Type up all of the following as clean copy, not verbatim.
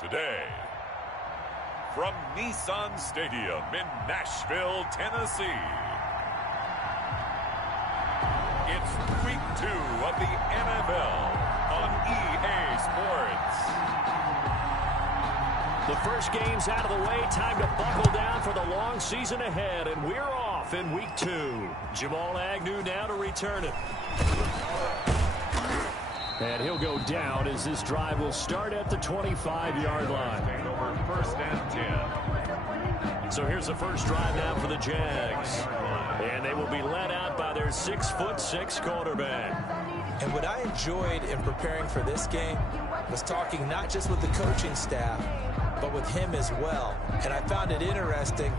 Today, from Nissan Stadium in Nashville, Tennessee, it's Week 2 of the NFL on EA Sports. The first game's out of the way. Time to buckle down for the long season ahead, and we're off in Week 2. Jamal Agnew now to return it. And he'll go down as this drive will start at the 25-yard line. Over 1st and 10. So here's the first drive now for the Jags. And they will be led out by their 6'6" quarterback. And what I enjoyed in preparing for this game was talking not just with the coaching staff, but with him as well. And I found it interesting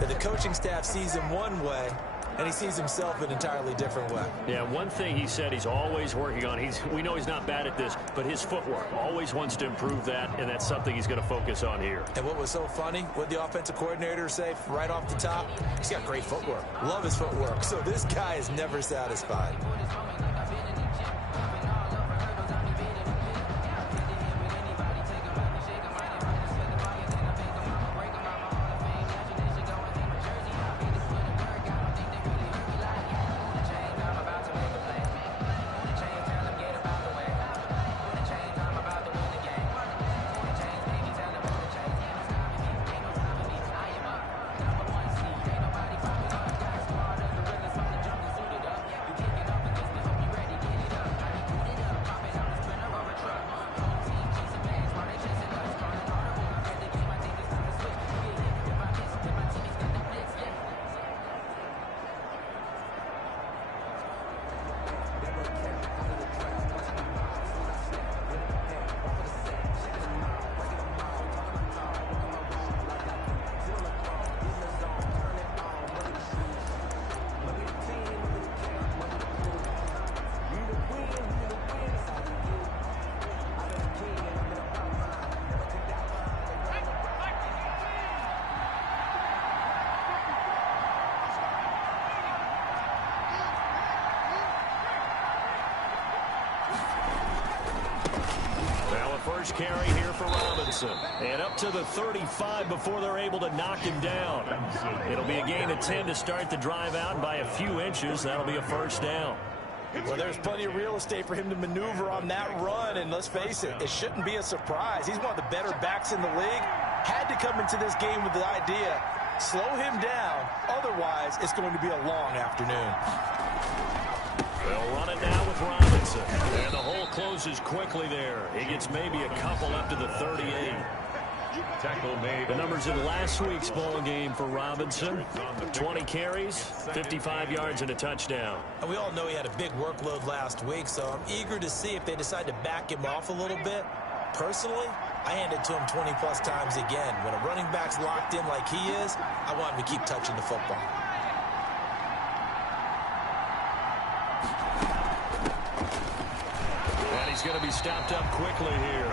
that the coaching staff sees him one way, and he sees himself an entirely different way. Yeah, one thing he said he's always working on, we know he's not bad at this, but his footwork, always wants to improve that, and that's something he's going to focus on here. And what was so funny, what the offensive coordinator say right off the top, he's got great footwork. Love his footwork. So this guy is never satisfied. First carry here for Robinson. And up to the 35 before they're able to knock him down. It'll be a gain of 10 to start the drive out by a few inches. That'll be a first down. Well, there's plenty of real estate for him to maneuver on that run, and let's face it, it shouldn't be a surprise. He's one of the better backs in the league. Had to come into this game with the idea, slow him down, otherwise it's going to be a long afternoon. They'll run it now with Robinson. And the hole closes quickly there. He gets maybe a couple up to the 38. Tackle made. The numbers in last week's ball game for Robinson. 20 carries, 55 yards, and a touchdown. And we all know he had a big workload last week, so I'm eager to see if they decide to back him off a little bit. Personally, I hand it to him 20-plus times again. When a running back's locked in like he is, I want him to keep touching the football. He's going to be stopped up quickly here.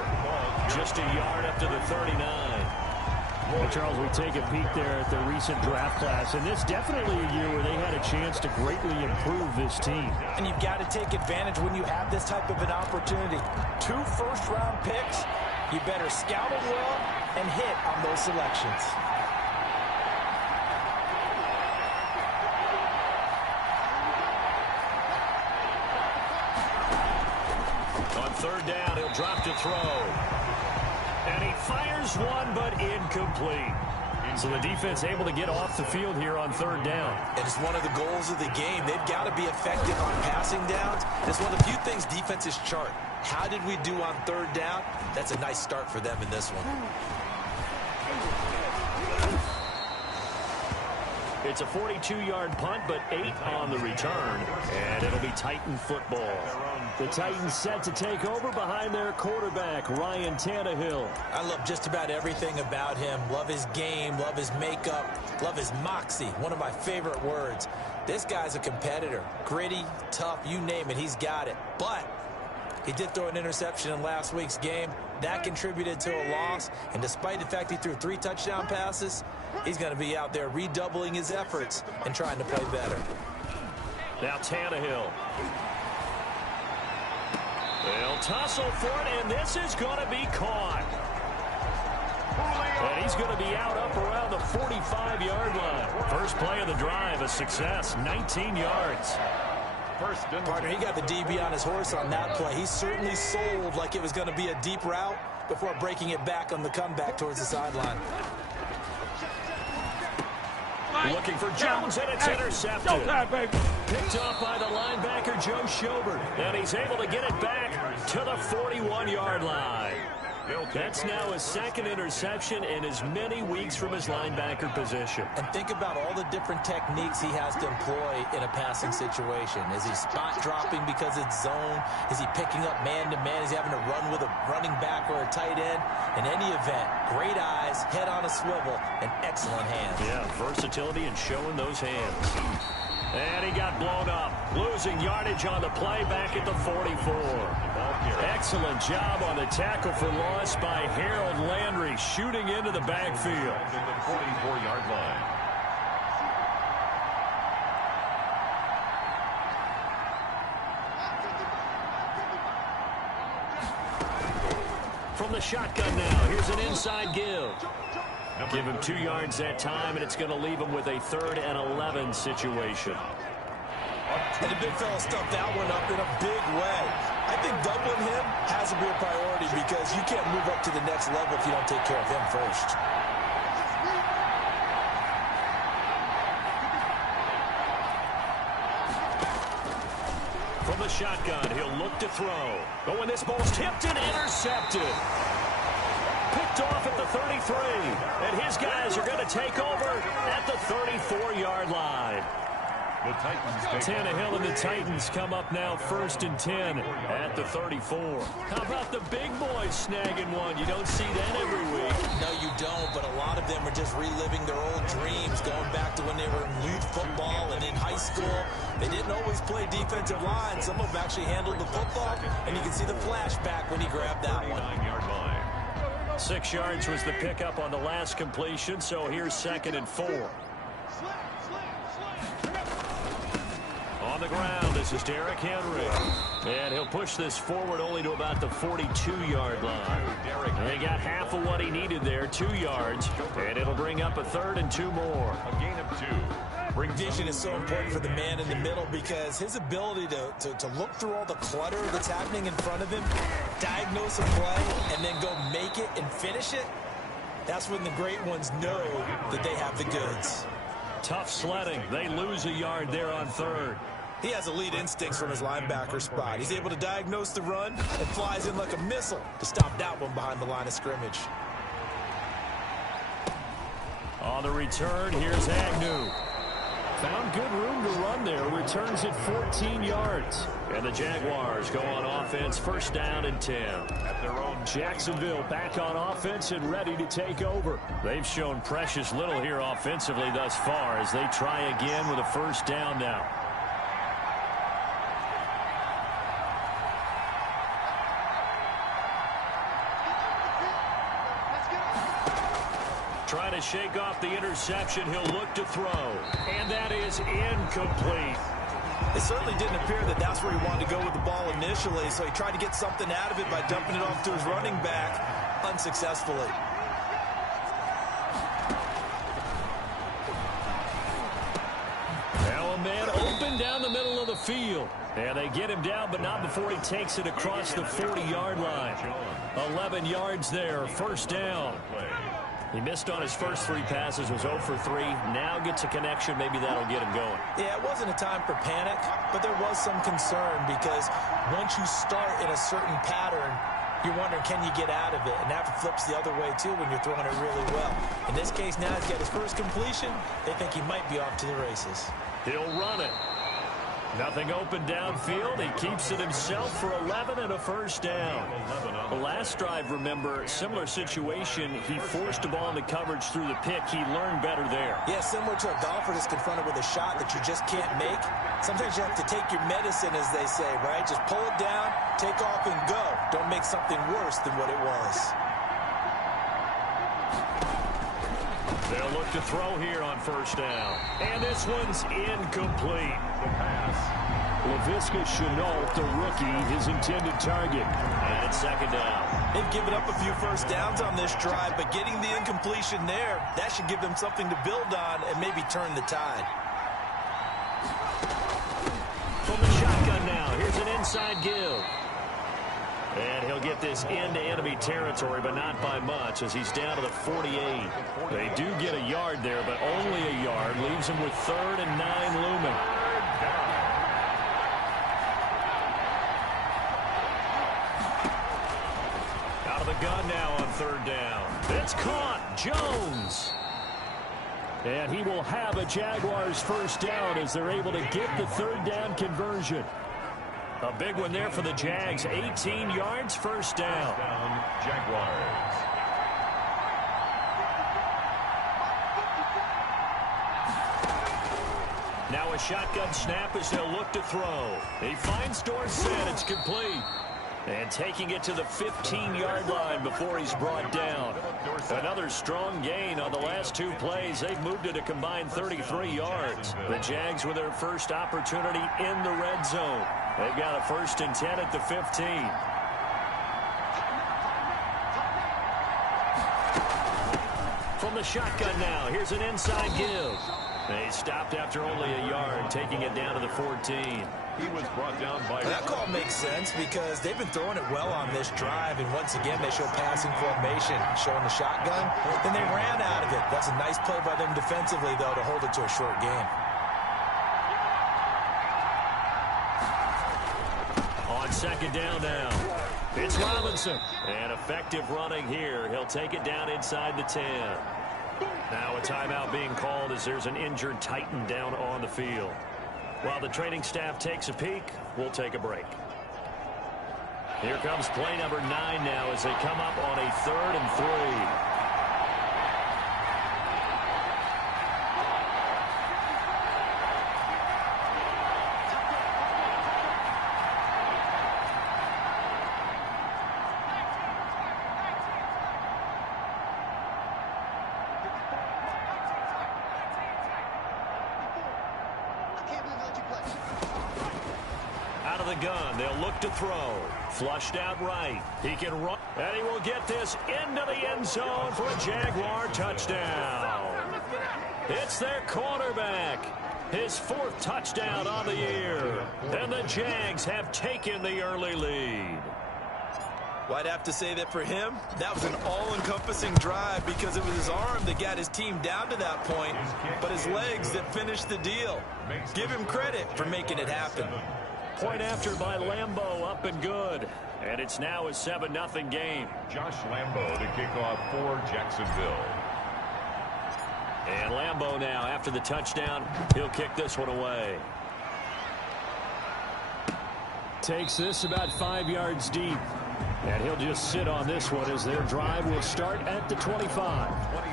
Just a yard up to the 39. Well, Charles, we take a peek there at the recent draft class, and this definitely a year where they had a chance to greatly improve this team. And you've got to take advantage when you have this type of an opportunity. 2 first-round picks, you better scout them well and hit on those selections. Third down, he'll drop to throw. And he fires one, but incomplete. So the defense able to get off the field here on third down. And it's one of the goals of the game. They've got to be effective on passing downs. It's one of the few things defenses chart. How did we do on third down? That's a nice start for them in this one. It's a 42-yard punt, but 8 on the return. And it'll be Titan football. The Titans set to take over behind their quarterback, Ryan Tannehill. I love just about everything about him. Love his game, love his makeup, love his moxie, one of my favorite words. This guy's a competitor. Gritty, tough, you name it, he's got it. But he did throw an interception in last week's game. That contributed to a loss. And despite the fact he threw 3 touchdown passes, he's going to be out there redoubling his efforts and trying to play better. Now Tannehill. They'll tussle for it, and this is going to be caught. And he's going to be out up around the 45-yard line. First play of the drive, a success, 19 yards. Partner, he got the DB on his horse on that play. He certainly sold like it was going to be a deep route before breaking it back on the comeback towards the sideline. Looking for Jones, and it's intercepted. Picked off by the linebacker, Joe Schobert. And he's able to get it back to the 41-yard line. That's now his second interception in as many weeks from his linebacker position. And think about all the different techniques he has to employ in a passing situation. Is he spot dropping because it's zone? Is he picking up man-to-man? Is he having to run with a running back or a tight end? In any event, great eyes, head on a swivel, and excellent hands. Yeah, versatility and showing those hands. And he got blown up, losing yardage on the play back at the 44. Excellent job on the tackle for loss by Harold Landry, shooting into the backfield. The 44-yard line. From the shotgun now, here's an inside give. Give him 2 yards that time, and it's going to leave him with a 3rd and 11 situation. And the big fella stuffed that one up in a big way. I think doubling him has to be a priority because you can't move up to the next level if you don't take care of him first. From the shotgun, he'll look to throw. Oh, and this ball's tipped and intercepted. Picked off at the 33. And his guys are going to take over at the 34-yard line. The Titans Tannehill and the Titans come up now 1st and 10 at the 34. How about the big boys snagging one? You don't see that every week. No, you don't, but a lot of them are just reliving their old dreams, going back to when they were in youth football and in high school. They didn't always play defensive line. Some of them actually handled the football, and you can see the flashback when he grabbed that one. 9-yard line. 6 yards was the pickup on the last completion, so here's 2nd and 4. On the ground, this is Derrick Henry. And he'll push this forward only to about the 42-yard line. And he got half of what he needed there, 2 yards. And it'll bring up a 3rd and 2 more. A gain of 2. Vision is so important for the man in the middle because his ability to look through all the clutter that's happening in front of him, diagnose a play, and then go make it and finish it, that's when the great ones know that they have the goods. Tough sledding. They lose a yard there on 3rd. He has elite instincts from his linebacker spot. He's able to diagnose the run and flies in like a missile to stop that one behind the line of scrimmage. On the return, here's Agnew. Found good room to run there. Returns at 14 yards. And the Jaguars go on offense, 1st down and 10. At their own Jacksonville back on offense and ready to take over. They've shown precious little here offensively thus far as they try again with a 1st down now. Trying to shake off the interception. He'll look to throw. And that is incomplete. It certainly didn't appear that that's where he wanted to go with the ball initially, so he tried to get something out of it by dumping it off to his running back unsuccessfully. Now a man open down the middle of the field. And they get him down, but not before he takes it across the 40-yard line. 11 yards there, 1st down. He missed on his first 3 passes, was 0 for 3. Now gets a connection. Maybe that'll get him going. Yeah, it wasn't a time for panic, but there was some concern because once you start in a certain pattern, you're wondering, can you get out of it? And that flips the other way, too, when you're throwing it really well. In this case, now he's got his first completion. They think he might be off to the races. He'll run it. Nothing open downfield. He keeps it himself for 11 and a 1st down. The last drive, remember, similar situation. He forced a ball into coverage through the pick. He learned better there. Yeah, similar to a golfer that's confronted with a shot that you just can't make. Sometimes you have to take your medicine, as they say, right? Just pull it down, take off, and go. Don't make something worse than what it was. They'll look to throw here on first down. And this one's incomplete. The pass. Laviska Shenault, the rookie, his intended target. And it's second down. They've given up a few first downs on this drive, but getting the incompletion there, that should give them something to build on and maybe turn the tide. From the shotgun now, here's an inside give. And he'll get this into enemy territory, but not by much as he's down to the 48. They do get a yard there, but only a yard. Leaves him with 3rd and 9 looming. Out of the gun now on 3rd down. It's caught. Jones. And he will have a Jaguars first down as they're able to get the 3rd down conversion. A big one there for the Jags. 18 yards, first down. Jaguars. Now a shotgun snap as they'll look to throw. He finds Dorsett. It's complete. And taking it to the 15-yard line before he's brought down. Another strong gain on the last 2 plays. They've moved it a combined 33 yards. The Jags with their first opportunity in the red zone. They've got a 1st and 10 at the 15. From the shotgun now, here's an inside give. They stopped after only a yard, taking it down to the 14. He was brought down by... That call makes sense because they've been throwing it well on this drive, and once again they show passing formation, showing the shotgun. Then they ran out of it. That's a nice play by them defensively, though, to hold it to a short game. On 2nd down now, it's Robinson. And effective running here. He'll take it down inside the 10. Now a timeout being called as there's an injured Titan down on the field. While the training staff takes a peek, we'll take a break. Here comes play number 9 now as they come up on a 3rd and 3. Out of the gun, they'll look to throw. Flushed out right. He can run, and he will get this into the end zone for a Jaguar touchdown. It's their quarterback. His 4th touchdown on the year. And the Jags have taken the early lead. Well, I'd have to say that for him, that was an all-encompassing drive because it was his arm that got his team down to that point, but his legs that finished the deal. Give him credit for making it happen. Point after by Lambo, up and good. And it's now a 7-0 game. Josh Lambo to kick off for Jacksonville. And Lambo now, after the touchdown, he'll kick this one away. Takes this about 5 yards deep. And he'll just sit on this one as their drive will start at the 25.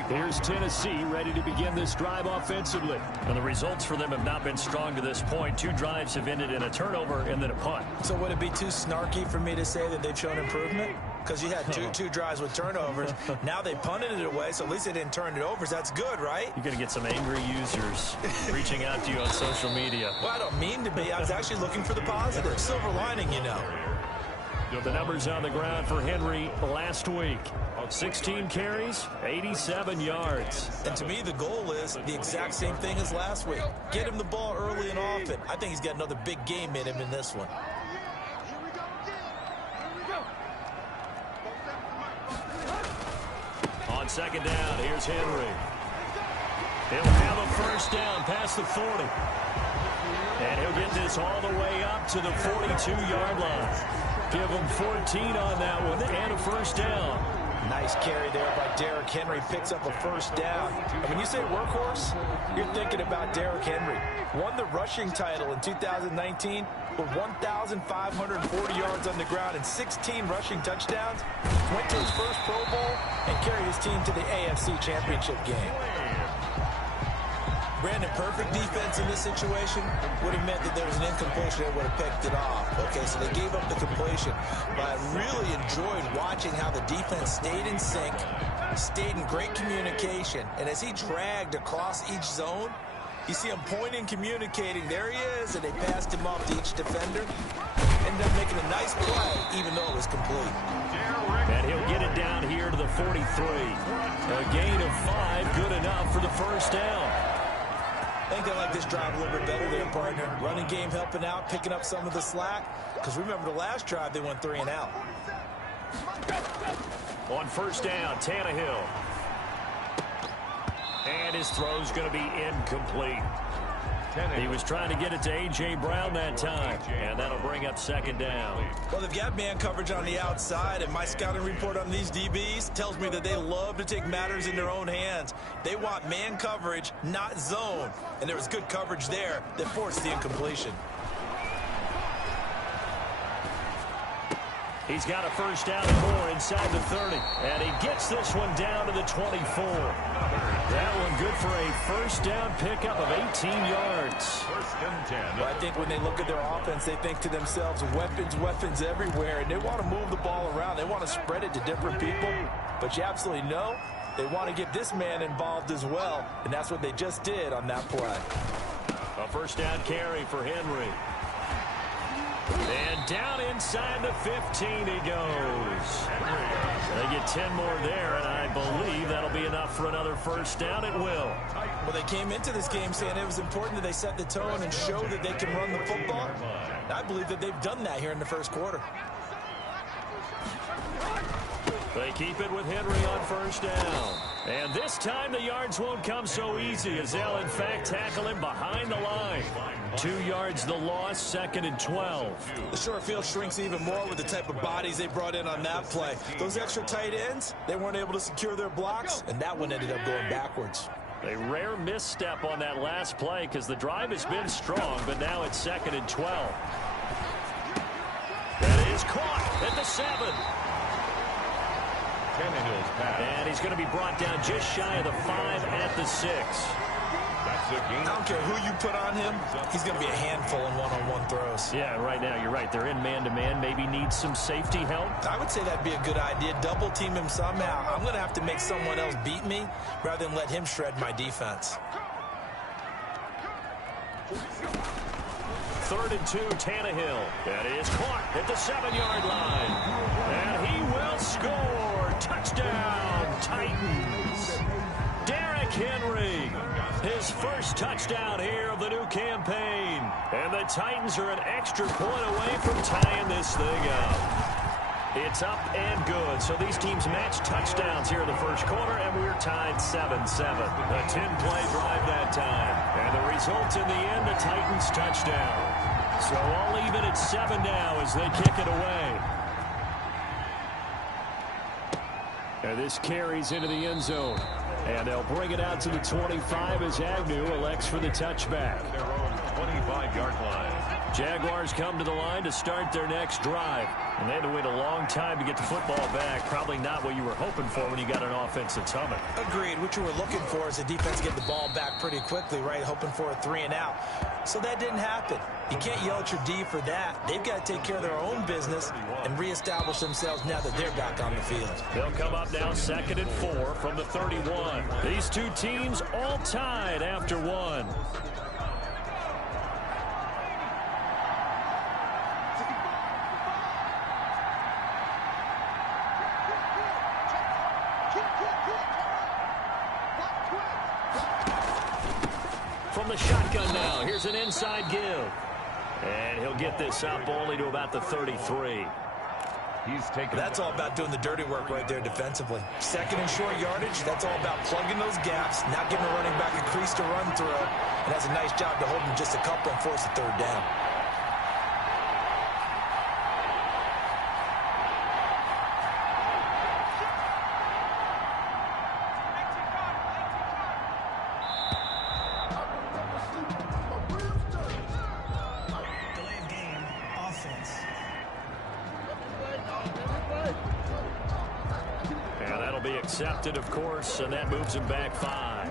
Here's Tennessee ready to begin this drive offensively. And the results for them have not been strong to this point. 2 drives have ended in a turnover and then a punt. So would it be too snarky for me to say that they've shown improvement? Because you had two drives with turnovers. Now they punted it away, so at least they didn't turn it over. So that's good, right? You're going to get some angry users reaching out to you on social media. Well, I don't mean to be. I was actually looking for the positive. Silver lining, you know. The numbers on the ground for Henry last week. 16 carries, 87 yards. And to me, the goal is the exact same thing as last week. Get him the ball early and often. I think he's got another big game in him in this one. On 2nd down, here's Henry. He'll have a first down past the 40. And he'll get this all the way up to the 42-yard line. Give him 14 on that one and a first down. Nice carry there by Derrick Henry. Picks up a first down. And when you say workhorse, you're thinking about Derrick Henry. Won the rushing title in 2019 with 1,540 yards on the ground and 16 rushing touchdowns. Went to his first Pro Bowl and carried his team to the AFC Championship game. Brandon, perfect defense in this situation would have meant that there was an incompletion that would have picked it off. Okay, so they gave up the completion. But I really enjoyed watching how the defense stayed in sync, stayed in great communication. And as he dragged across each zone, you see him pointing, communicating. There he is, and they passed him off to each defender. Ended up making a nice play, even though it was complete. And he'll get it down here to the 43. A gain of 5, good enough for the first down. I think they like this drive a little bit better there, partner. Running game helping out, picking up some of the slack. Because remember the last drive, they went 3 and out. On first down, Tannehill. And his throw's going to be incomplete. He was trying to get it to A.J. Brown that time, and that'll bring up second down. Well, they've got man coverage on the outside, and my scouting report on these DBs tells me that they love to take matters in their own hands. They want man coverage, not zone, and there was good coverage there that forced the incompletion. He's got a first down and more inside the 30, and he gets this one down to the 24. That one good for a first down pickup of 18 yards. First and 10. Well, I think when they look at their offense, they think to themselves, weapons, weapons everywhere, and they want to move the ball around. They want to spread it to different people, but you absolutely know they want to get this man involved as well, and that's what they just did on that play. A first down carry for Henry. And down inside the 15 he goes. They get 10 more there, and I believe that'll be enough for another first down. It will. Well, they came into this game saying it was important that they set the tone and show that they can run the football. I believe that they've done that here in the first quarter. They keep it with Henry on first down. And this time the yards won't come so easy as they'll, in fact, tackle him behind the line. 2 yards the loss, second and 12. The short field shrinks even more with the type of bodies they brought in on that play. Those extra tight ends, they weren't able to secure their blocks, and that one ended up going backwards. A rare misstep on that last play because the drive has been strong, but now it's second and 12. That is caught at the 7. And he's going to be brought down just shy of the 5 at the 6. I don't care who you put on him, he's going to be a handful in one-on-one throws. Yeah, right now, you're right. They're in man-to-man. Maybe needs some safety help. I would say that'd be a good idea. Double team him somehow. I'm going to have to make someone else beat me rather than let him shred my defense. 3rd and 2, Tannehill. That is caught at the 7-yard line. And he will score. Touchdown, Titans. Derrick Henry, his first touchdown here of the new campaign. And the Titans are an extra point away from tying this thing up. It's up and good. So these teams match touchdowns here in the first quarter, and we're tied 7-7. A 10-play drive that time. And the result in the end, the Titans touchdown. So all even at 7 now as they kick it away. And this carries into the end zone. And they'll bring it out to the 25 as Agnew elects for the touchback. Their own 25-yard line. Jaguars come to the line to start their next drive. And they had to wait a long time to get the football back. Probably not what you were hoping for when you got an offense that's humming. Agreed. What you were looking for is the defense get the ball back pretty quickly, right? Hoping for a 3 and out. So that didn't happen. You can't yell at your D for that. They've got to take care of their own business and reestablish themselves now that they're back on the field. They'll come up now 2nd and 4 from the 31. These two teams all tied after 1. From the shotgun now, here's an inside give. And he'll get this up only to about the 33. That's all about doing the dirty work right there defensively. 2nd and short yardage, that's all about plugging those gaps, not giving a running back a crease to run through. And has a nice job to hold him just a couple and force a 3rd down. Accepted, of course, and that moves him back 5.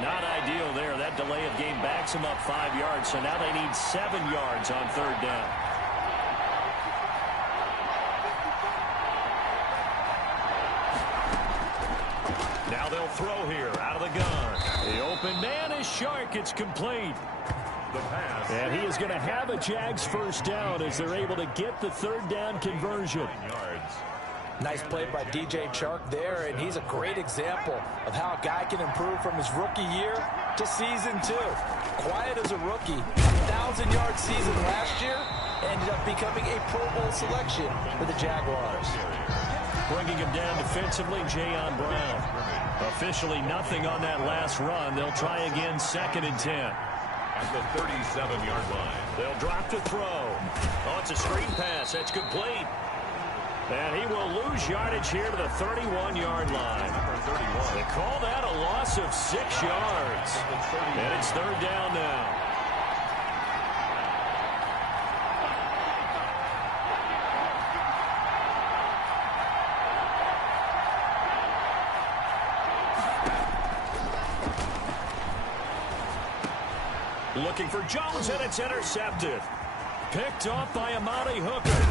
Not ideal there. That delay of game backs them up 5 yards, so now they need 7 yards on third down. Now they'll throw here out of the gun. The open man is Shark. It's complete. The pass. And he is going to have a Jags first down as they're able to get the third down conversion. Nice play by DJ Chark there, and he's a great example of how a guy can improve from his rookie year to season 2. Quiet as a rookie, 1,000-yard season last year, ended up becoming a Pro Bowl selection for the Jaguars. Bringing him down defensively, Jayon Brown. Officially nothing on that last run. They'll try again, 2nd and 10. At the 37-yard line. They'll drop to throw. Oh, it's a screen pass. That's complete. And he will lose yardage here to the 31-yard line. They call that a loss of 6 yards. And it's third down now. Looking for Jones, and it's intercepted. Picked off by Amari Hooker.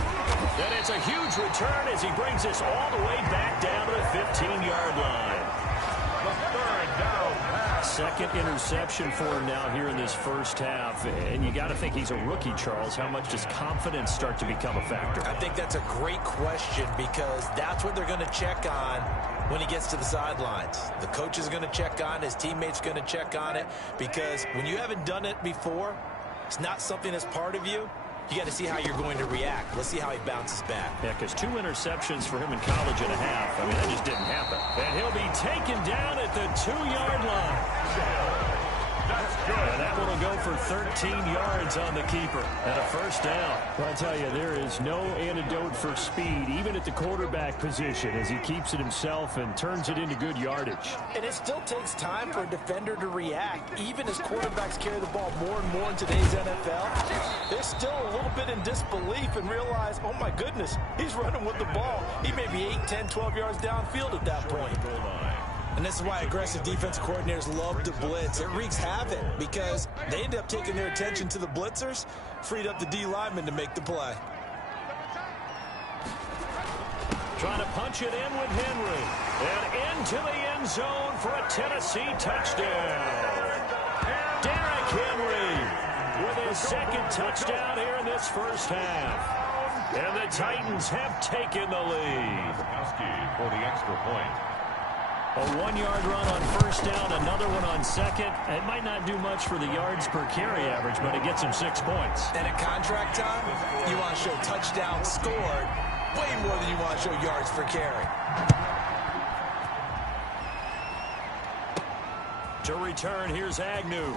And it's a huge return as he brings this all the way back down to the 15-yard line. The third down pass. 2nd interception for him now here in this first half. And you got to think he's a rookie, Charles. How much does confidence start to become a factor? I think that's a great question because that's what they're going to check on when he gets to the sidelines. The coach is going to check on, his teammates going to check on it, because when you haven't done it before, it's not something that's part of you. You got to see how you're going to react. Let's see how he bounces back. Yeah, because 2 interceptions for him in college and a half. I mean, that just didn't happen. And he'll be taken down at the 2-yard line. That's good. And that one will go for 13 yards on the keeper and a first down. Well, I tell you, there is no antidote for speed, even at the quarterback position, as he keeps it himself and turns it into good yardage. And it still takes time for a defender to react. Even as quarterbacks carry the ball more and more in today's NFL, they're still a little bit in disbelief and realize, oh my goodness, he's running with the ball. He may be 8, 10, 12 yards downfield at that point. And this is why aggressive defensive coordinators love to blitz. It wreaks havoc because they end up taking their attention to the blitzers, freed up the D lineman to make the play. Trying to punch it in with Henry. And into the end zone for a Tennessee touchdown. Derrick Henry with his 2nd touchdown here in this first half. And the Titans have taken the lead. For the extra point. A 1-yard run on first down, another one on 2nd. It might not do much for the yards per carry average, but it gets him 6 points. And at contract time, you want to show touchdowns scored way more than you want to show yards per carry. To return, here's Agnew.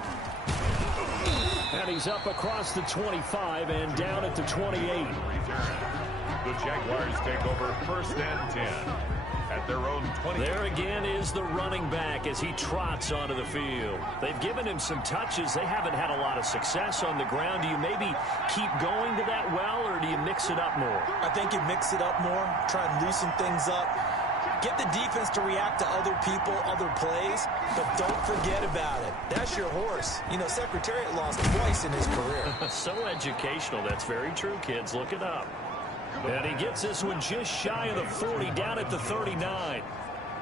And he's up across the 25 and down at the 28. The Jaguars take over 1st and 10. At their own 20. There again is the running back as he trots onto the field. They've given him some touches. They haven't had a lot of success on the ground. Do you maybe keep going to that well, or do you mix it up more? I think you mix it up more, try and loosen things up. Get the defense to react to other people, other plays, but don't forget about it. That's your horse. You know, Secretariat lost twice in his career. So educational. That's very true, kids. Look it up. And he gets this one just shy of the 40, down at the 39.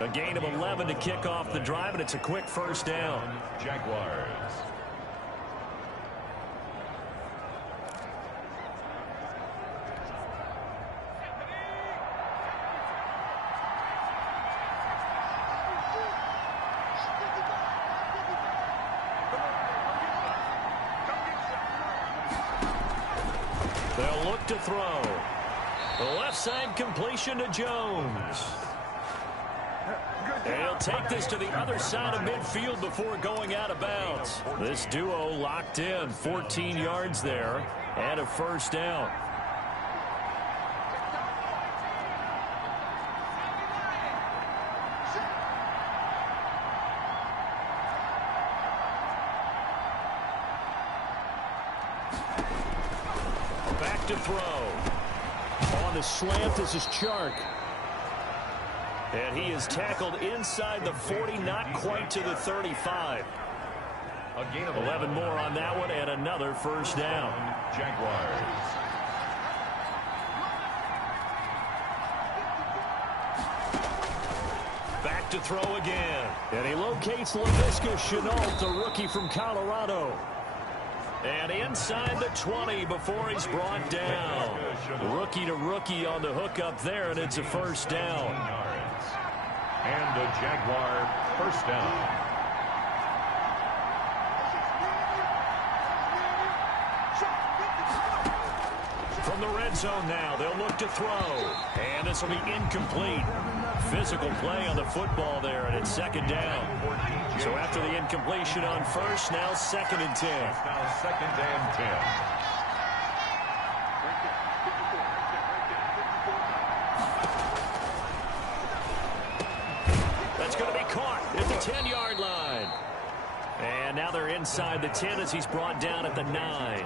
A gain of 11 to kick off the drive, and it's a quick first down. Jaguars. They'll look to throw. The left side completion to Jones. And he'll take this to the other side of midfield before going out of bounds. This duo locked in, 14 yards there, and a first down. Back to throw. On the slant, this is Chark. And he is tackled inside the 40, not quite to the 35. 11 more on that one, and another first down. Jaguars. Back to throw again. And he locates Laviska Shenault, the rookie from Colorado. And inside the 20 before he's brought down. Rookie to rookie on the hookup there, and it's a first down. And a Jaguar first down. From the red zone now, they'll look to throw. And this will be incomplete. Physical play on the football there, and it's second down. So after the incompletion on first, now second and 10. Now second and 10. That's going to be caught at the 10-yard line. And now they're inside the 10 as he's brought down at the 9.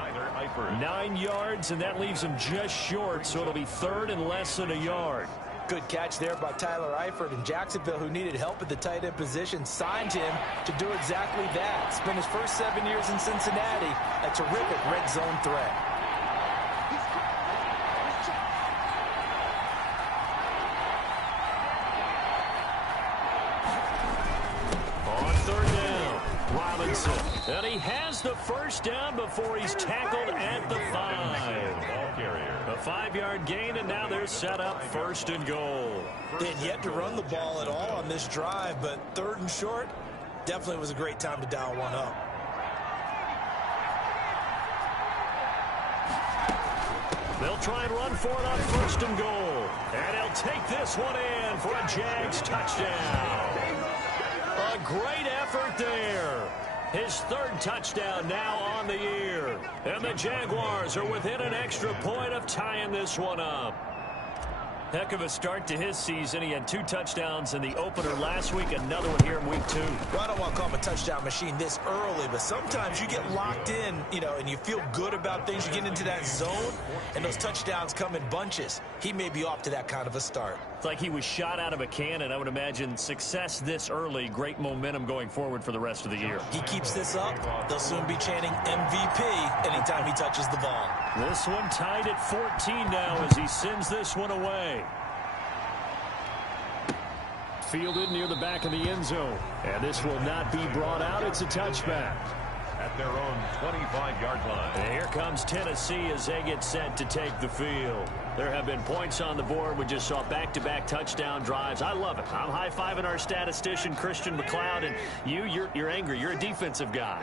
9 yards, and that leaves him just short, so it'll be third and less than a yard. Good catch there by Tyler Eifert, and Jacksonville, who needed help at the tight end position, signed him to do exactly that. Spent his first 7 years in Cincinnati, a terrific red zone threat. On third down, Robinson. And he has the first down before he's tackled at the 5. A 5-yard gain, and now they're set up first and goal. They had yet to run the ball at all on this drive, but third and short definitely was a great time to dial one up. They'll try and run for it on first and goal. And he'll take this one in for a Jags touchdown. A great effort there. His third touchdown now on the year. And the Jaguars are within an extra point of tying this one up. Heck of a start to his season. He had 2 touchdowns in the opener last week, another one here in week 2. Well, I don't want to call him a touchdown machine this early, but sometimes you get locked in, and you feel good about things. You get into that zone, and those touchdowns come in bunches. He may be off to that kind of a start. It's like he was shot out of a cannon. I would imagine success this early, great momentum going forward for the rest of the year. He keeps this up, they'll soon be chanting MVP anytime he touches the ball. This one tied at 14 now as he sends this one away. Fielded near the back of the end zone. And this will not be brought out. It's a touchback. At their own 25-yard line. And here comes Tennessee as they get set to take the field. There have been points on the board. We just saw back-to-back touchdown drives. I love it. I'm high-fiving our statistician, Christian McLeod, and you're angry. You're a defensive guy.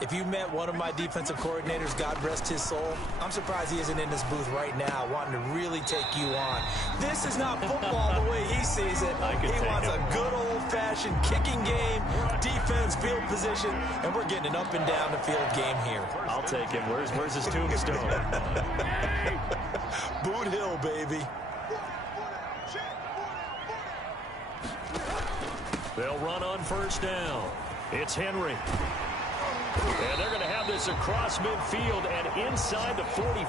If you met one of my defensive coordinators, God rest his soul, I'm surprised he isn't in this booth right now wanting to really take you on. This is not football the way he sees it. He wants a good old-fashioned kicking game, defense, field position, and we're getting an up and down the field game here. I'll take him. Where's his tombstone? Boot Hill, baby. They'll run on first down. It's Henry. And they're going to have this across midfield and inside the 45.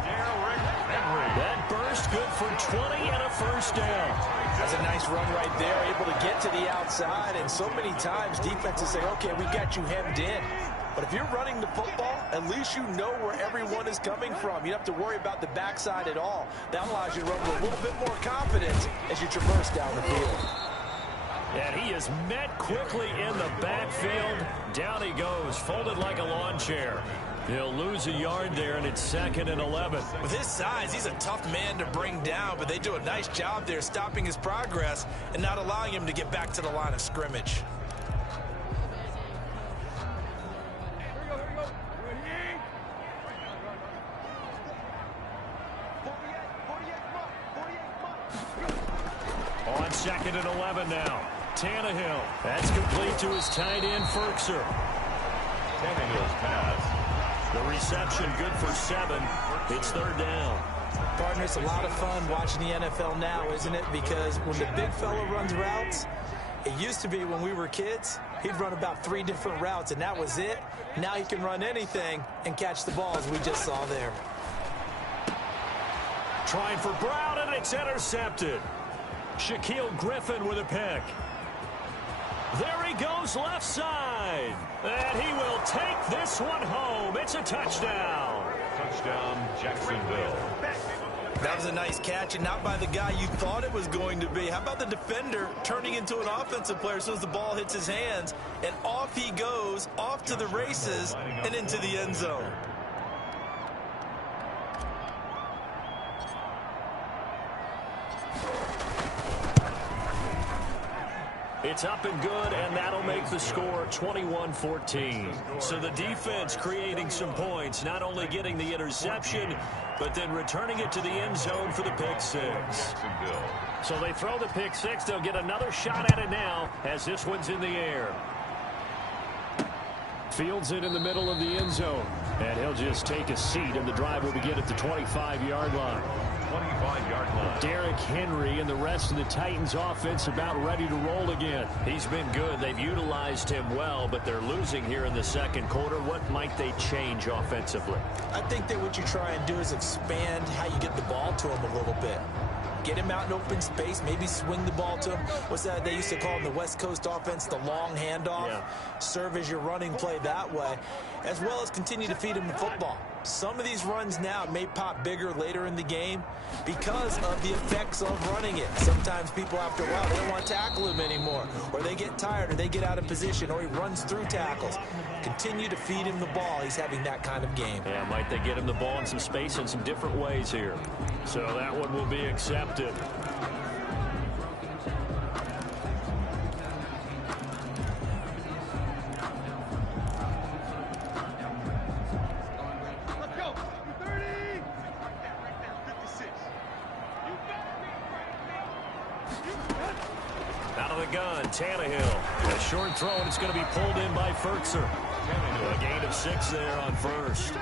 Derrick Henry. That burst good for 20 and a first down. That's a nice run right there, able to get to the outside. And so many times defenses say, okay, we got you hemmed in. But if you're running the football, at least you know where everyone is coming from. You don't have to worry about the backside at all. That allows you to run with a little bit more confidence as you traverse down the field. And he is met quickly in the backfield. Down he goes, folded like a lawn chair. He'll lose a yard there, and it's second and 11. With his size, he's a tough man to bring down, but they do a nice job there stopping his progress and not allowing him to get back to the line of scrimmage. On second and 11 now. Tannehill. That's complete to his tight end, Firkser. Tannehill's pass. The reception good for 7. It's third down. Partner, it's a lot of fun watching the NFL now, isn't it? Because when the big fella runs routes, it used to be when we were kids, he'd run about 3 different routes, and that was it. Now he can run anything and catch the ball, as we just saw there. Trying for Brown, and it's intercepted. Shaquille Griffin with a pick. There he goes left side. And he will take this one home. It's a touchdown. Touchdown, Jacksonville. That was a nice catch, and not by the guy you thought it was going to be. How about the defender turning into an offensive player as soon as the ball hits his hands, and off he goes, off to the races, and into the end zone. It's up and good, and that'll make the score 21-14. So the defense creating some points, not only getting the interception, but then returning it to the end zone for the pick six. So they throw the pick six. They'll get another shot at it now as this one's in the air. Fields it in the middle of the end zone. And he'll just take a seat, and the drive will begin at the 25-yard line. 25-yard line. Derrick Henry and the rest of the Titans offense about ready to roll again. He's been good. They've utilized him well, but they're losing here in the second quarter. What might they change offensively? I think that what you try and do is expand how you get the ball to him a little bit. Get him out in open space, maybe swing the ball to him. What's that they used to call in the West Coast offense, the long handoff? Yeah. Serve as your running play that way, as well as continue to feed him the football. Some of these runs now may pop bigger later in the game because of the effects of running it. Sometimes people, after a while, they don't want to tackle him anymore, or they get tired, or they get out of position, or he runs through tackles. Continue to feed him the ball. He's having that kind of game. Yeah, might they get him the ball in some space in some different ways here. So that one will be accepted. Out of the gun, Tannehill. A short throw, and it's going to be pulled in by Furtzer. A gain of 6 there on first.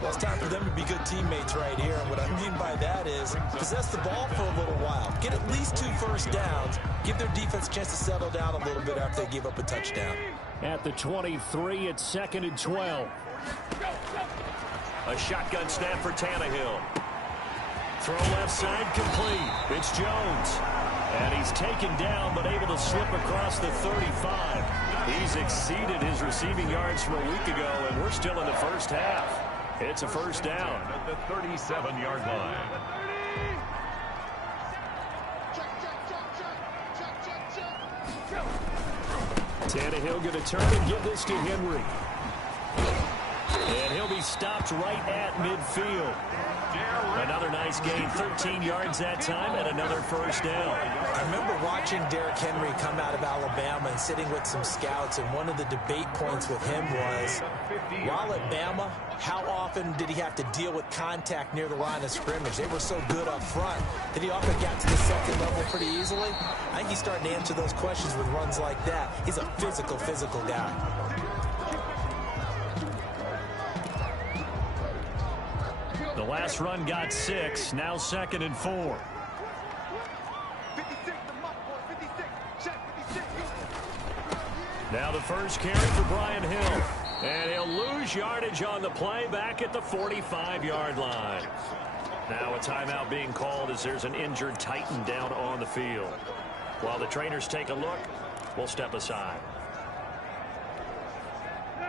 Well, it's time for them to be good teammates right here. And what I mean by that is possess the ball for a little while. Get at least 2 first downs. Give their defense a chance to settle down a little bit after they give up a touchdown. At the 23, it's 2nd and 12. A shotgun snap for Tannehill. Throw left side complete. It's Jones. And he's taken down, but able to slip across the 35. He's exceeded his receiving yards from a week ago, and we're still in the first half. It's a first down. At the 37-yard line. Tannehill going to turn and give this to Henry. And he'll be stopped right at midfield. Another nice gain, 13 yards that time, and another first down. I remember watching Derrick Henry come out of Alabama and sitting with some scouts, and one of the debate points with him was, while at Bama, how often did he have to deal with contact near the line of scrimmage? They were so good up front that he often got to the second level pretty easily. I think he's starting to answer those questions with runs like that. He's a physical guy. The last run got 6, now 2nd and 4. Now the first carry for Brian Hill. And he'll lose yardage on the play back at the 45-yard line. Now a timeout being called as there's an injured Titan down on the field. While the trainers take a look, we'll step aside.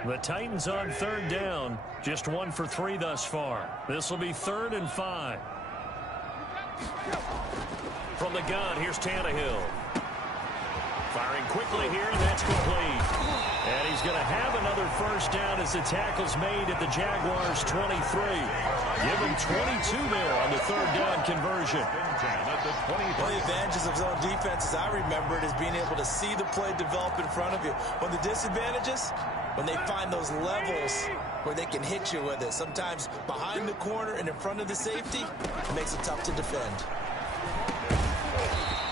The Titans on 3rd down, just 1 for 3 thus far. This will be 3rd and 5. From the gun, here's Tannehill. Firing quickly here, and that's complete. And he's going to have another first down as the tackle's made at the Jaguars' 23. Give him 22 there on the 3rd down conversion. One of the advantages of zone defense, as I remember it, is being able to see the play develop in front of you. One of the disadvantages, when they find those levels where they can hit you with it. Sometimes behind the corner and in front of the safety, it makes it tough to defend.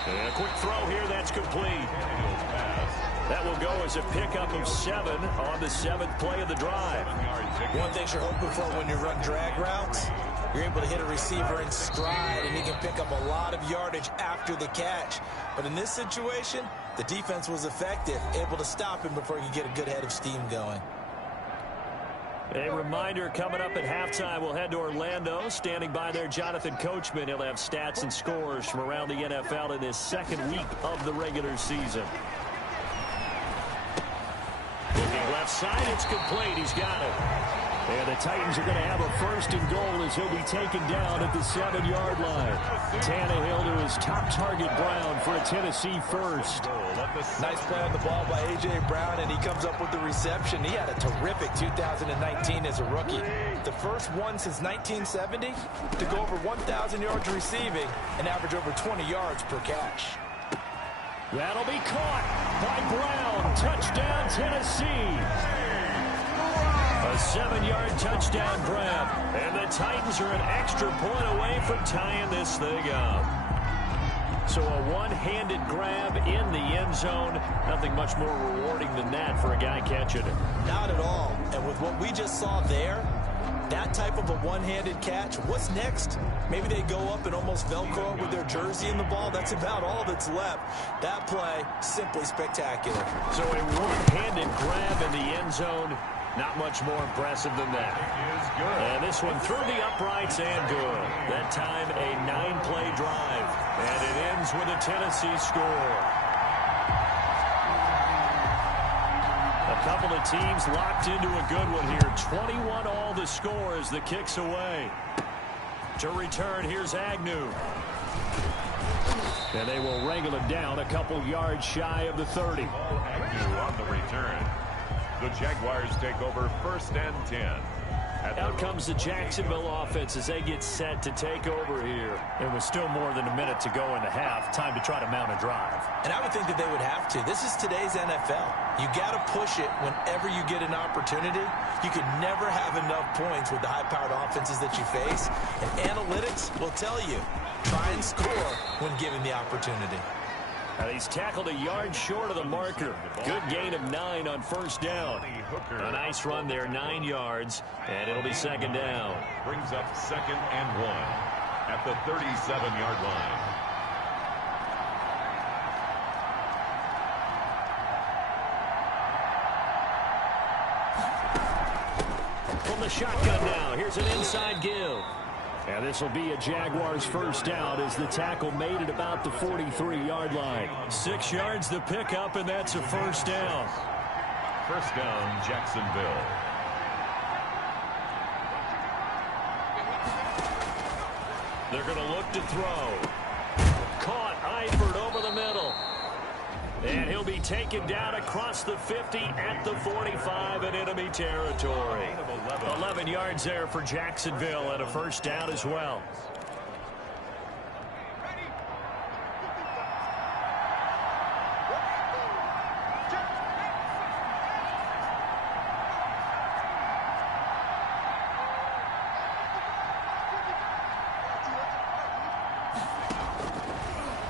And a quick throw here, that's complete. That will go as a pickup of 7 on the 7th play of the drive. One thing you're hoping for when you run drag routes, you're able to hit a receiver in stride, and he can pick up a lot of yardage after the catch. But in this situation, the defense was effective, able to stop him before he could get a good head of steam going. A reminder, coming up at halftime, we'll head to Orlando. Standing by there, Jonathan Coachman. He'll have stats and scores from around the NFL in his second week of the regular season. Looking left side, it's complete. He's got it. And the Titans are going to have a first and goal as he'll be taken down at the 7-yard line. Tannehill to his top target, Brown, for a Tennessee first. Nice play on the ball by A.J. Brown, and he comes up with the reception. He had a terrific 2019 as a rookie. The first one since 1970 to go over 1,000 yards receiving and average over 20 yards per catch. That'll be caught by Brown. Touchdown, Tennessee. A 7-yard touchdown grab. And the Titans are an extra point away from tying this thing up. So a one-handed grab in the end zone. Nothing much more rewarding than that for a guy catching it. Not at all. And with what we just saw there, that type of a one-handed catch, what's next? Maybe they go up and almost Velcro with their jersey in the ball. That's about all that's left. That play, simply spectacular. So a one-handed grab in the end zone. Not much more impressive than that. And this one through the uprights and good. That time a 9-play drive. And it ends with a Tennessee score. A couple of teams locked into a good one here. 21 all the score as the kick's away. To return, here's Agnew. And they will wrangle it down a couple yards shy of the 30. Agnew on the return. The Jaguars take over 1st and 10. Out comes the Jacksonville offense as they get set to take over here. And with still more than a minute to go in the half, time to try to mount a drive. And I would think that they would have to. This is today's NFL. You got to push it whenever you get an opportunity. You can never have enough points with the high-powered offenses that you face. And analytics will tell you, try and score when given the opportunity. And he's tackled a yard short of the marker. Good gain of 9 on first down. A nice run there, 9 yards, and it'll be second down. Brings up 2nd and 1 at the 37-yard line. From the shotgun now, here's an inside give. And this will be a Jaguars first down as the tackle made it about the 43-yard line. 6 yards the pickup, and that's a first down. First down, Jacksonville. They're going to look to throw. Caught, Eifert over the middle. And he'll be taken down across the 50 at the 45 in enemy territory. 11 yards there for Jacksonville and a first down as well.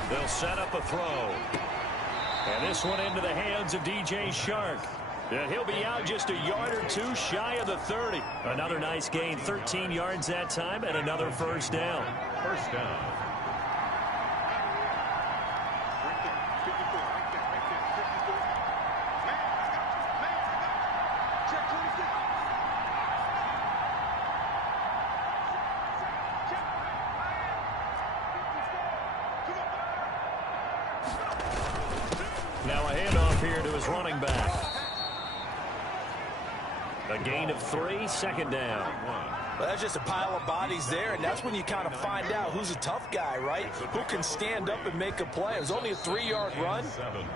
They'll set up a throw. And this one into the hands of DJ Shark. And he'll be out just a yard or two shy of the 30. Another nice gain, 13 yards that time, and another first down. First down. Now a handoff here to his running back. A gain of 3, second down. Well, that's just a pile of bodies there, and that's when you kind of find out who's a tough guy, right? Who can stand up and make a play. It was only a 3-yard run,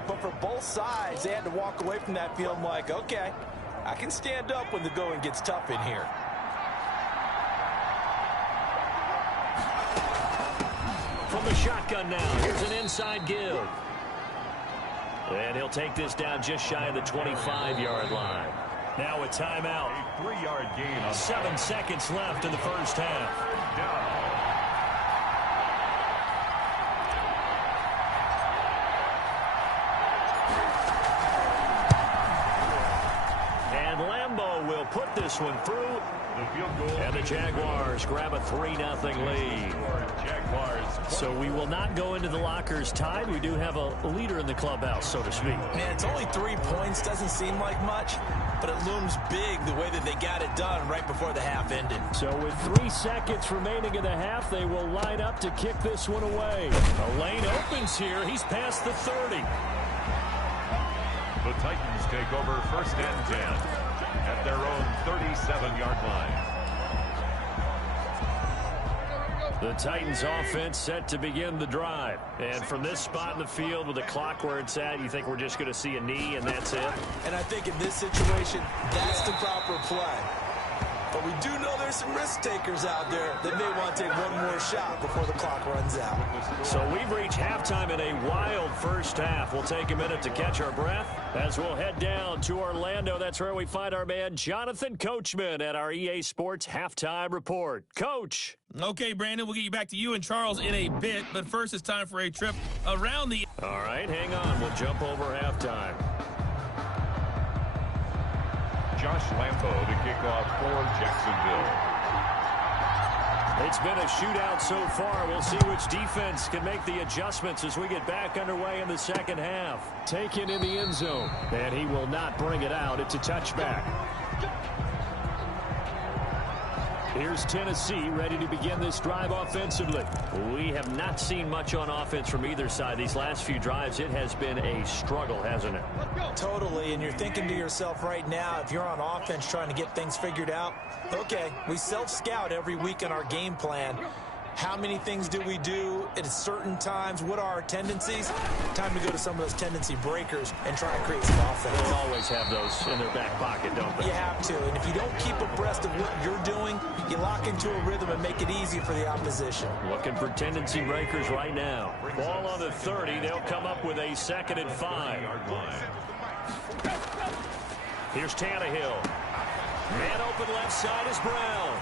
but for both sides, they had to walk away from that field like, okay, I can stand up when the going gets tough in here. From the shotgun now, here's an inside give. And he'll take this down just shy of the 25-yard line. Now a timeout. A 3-yard gain on 7 seconds left in the first half. And Lambeau will put this one through. The field goal. And the Jaguars grab a 3-0 lead. So we will not go into the lockers tied. We do have a leader in the clubhouse, so to speak. Man, it's only 3 points. Doesn't seem like much, but it looms big the way that they got it done right before the half ended. So with 3 seconds remaining in the half, they will line up to kick this one away. The lane opens here. He's past the 30. The Titans take over 1st and 10 at their own 37-yard line. The Titans offense set to begin the drive. And from this spot in the field with the clock where it's at, you think we're just going to see a knee and that's it? And I think in this situation, that's the proper play. But we do know there's some risk takers out there that may want to take one more shot before the clock runs out. So we've reached halftime in a wild first half. We'll take a minute to catch our breath as we'll head down to Orlando. That's where we find our man Jonathan Coachman at our EA Sports Halftime Report. Coach. Okay, Brandon, we'll get you back to you and Charles in a bit, but first it's time for a trip around the... All right, hang on. We'll jump over halftime. Josh Lambo to kick off for Jacksonville. It's been a shootout so far. We'll see which defense can make the adjustments as we get back underway in the second half. Taken in the end zone, and he will not bring it out. It's a touchback. Here's Tennessee ready to begin this drive offensively. We have not seen much on offense from either side. These last few drives, it has been a struggle, hasn't it? Totally, and you're thinking to yourself right now, if you're on offense trying to get things figured out, okay, we self-scout every week in our game plan. How many things do we do at certain times? What are our tendencies? Time to go to some of those tendency breakers and try and create some offense. They'll always have those in their back pocket, don't they? You have to, and if you don't keep abreast of what you're doing, you lock into a rhythm and make it easy for the opposition. Looking for tendency breakers right now. Ball on the 30. They'll come up with a 2nd and 5. Here's Tannehill. Man open left side is Brown.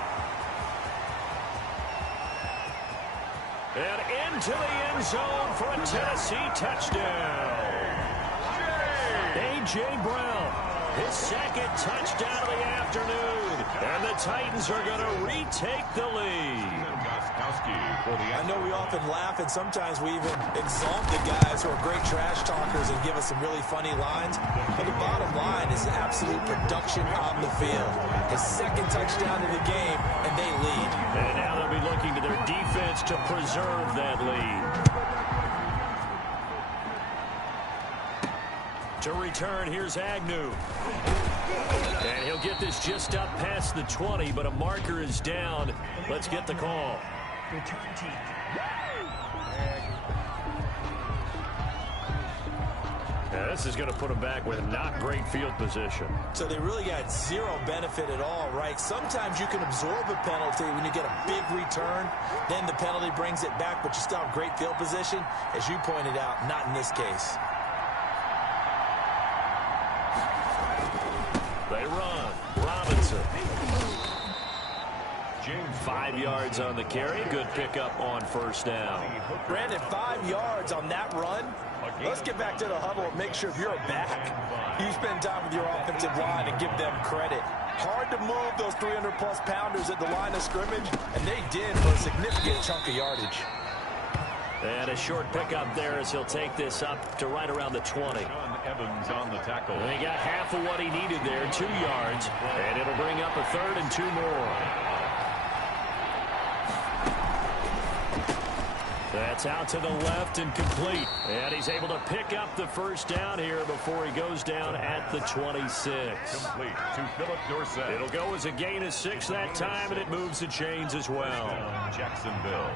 And into the end zone for a Tennessee touchdown. A.J. Brown, his 2nd touchdown of the afternoon. And the Titans are going to retake the lead. I know we often laugh, and sometimes we even exalt the guys who are great trash talkers and give us some really funny lines. But the bottom line is absolute production on the field. His 2nd touchdown of the game, and they lead. And now they'll be looking to their defense to preserve that lead. To return, here's Agnew. And he'll get this just up past the 20, but a marker is down. Let's get the call. Return team. Now this is going to put them back with not great field position. So they really got zero benefit at all, right? Sometimes you can absorb a penalty when you get a big return. Then the penalty brings it back, but you still have great field position. As you pointed out, not in this case. They run. Robinson. 5 yards on the carry. Good pickup on 1st down. Brandon, 5 yards on that run. Let's get back to the huddle and make sure if you're back, you spend time with your offensive line and give them credit. Hard to move those 300-plus pounders at the line of scrimmage, and they did for a significant chunk of yardage. And a short pickup there as he'll take this up to right around the 20. Evans on the tackle. And he got half of what he needed there, 2 yards, and it'll bring up a 3rd and 2 more. That's out to the left and complete. And he's able to pick up the 1st down here before he goes down at the 26. Complete to Philip Dorsett. It'll go as a gain of 6 that time, and it moves the chains as well. Jacksonville.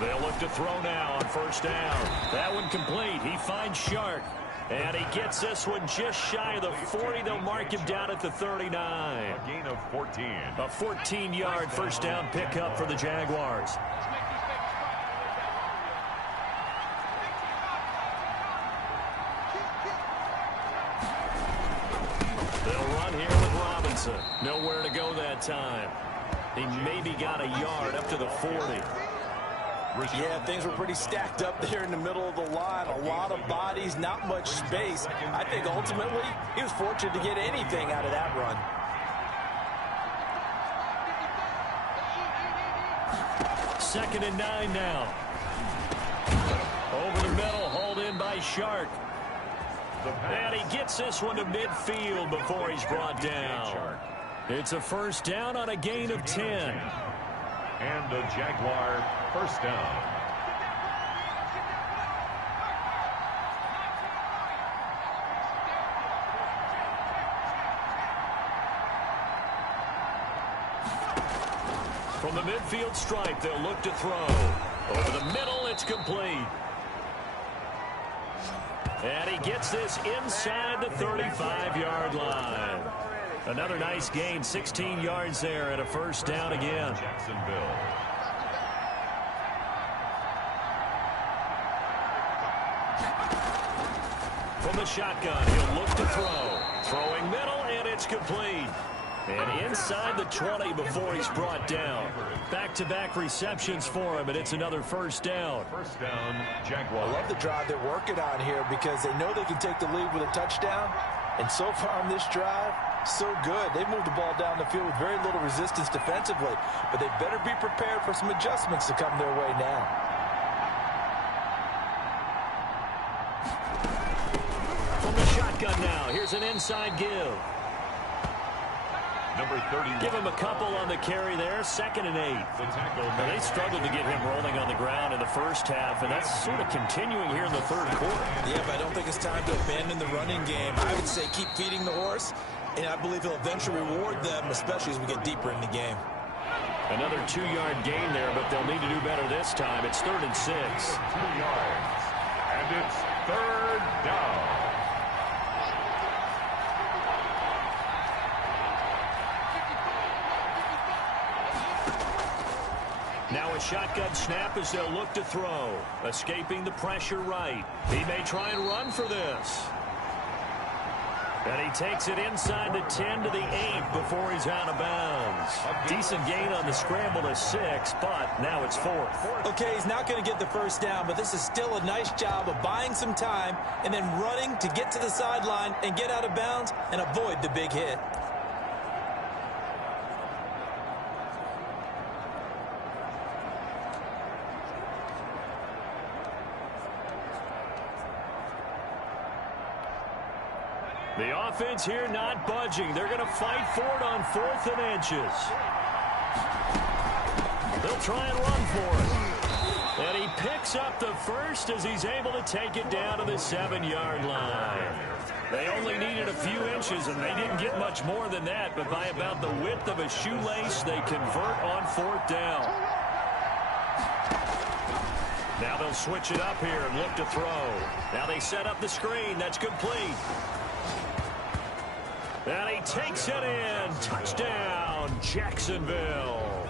They'll look to throw now on 1st down. That one complete. He finds Shark. And he gets this one just shy of the 40. They'll mark him down at the 39. A gain of 14. A 14-yard 1st down pickup for the Jaguars. They'll run here with Robinson. Nowhere to go that time. He maybe got a yard up to the 40. Yeah, things were pretty stacked up there in the middle of the line. A lot of bodies, not much space. I think ultimately he was fortunate to get anything out of that run. Second and 9 now. Over the middle, hauled in by Shark. And he gets this one to midfield before he's brought down. It's a first down on a gain of 10. And the Jaguar first down. From the midfield stripe, they'll look to throw. Over the middle, it's complete. And he gets this inside the 35-yard line. Another nice gain, 16 yards there, and a first down again. Jacksonville. From the shotgun, he'll look to throw. Throwing middle, and it's complete. And inside the 20 before he's brought down. Back-to-back receptions for him, and it's another first down. First down, Jaguar. I love the drive they're working on here because they know they can take the lead with a touchdown. And so far on this drive, so good. They moved the ball down the field with very little resistance defensively. But they better be prepared for some adjustments to come their way now. From the shotgun now, here's an inside give. Number 31. Give him a couple on the carry there, 2nd and 8. The tackle. Now, they struggled to get him rolling on the ground in the first half, and that's sort of continuing here in the third quarter. Yeah, but I don't think it's time to abandon the running game. I would say keep feeding the horse, and I believe he'll eventually reward them, especially as we get deeper in the game. Another 2-yard gain there, but they'll need to do better this time. It's 3rd and 6. 2 yards. And it's 3rd down. Now a shotgun snap as they'll look to throw. Escaping the pressure right. He may try and run for this. And he takes it inside the 10 to the 8 before he's out of bounds. Decent gain on the scramble to 6, but now it's 4th. Okay, he's not going to get the first down, but this is still a nice job of buying some time and then running to get to the sideline and get out of bounds and avoid the big hit. The offense here not budging. They're going to fight for it on 4th and inches. They'll try and run for it. And he picks up the first as he's able to take it down to the 7-yard line. They only needed a few inches, and they didn't get much more than that, but by about the width of a shoelace, they convert on 4th down. Now they'll switch it up here and look to throw. Now they set up the screen. That's complete. And he takes it in. Touchdown, Jacksonville.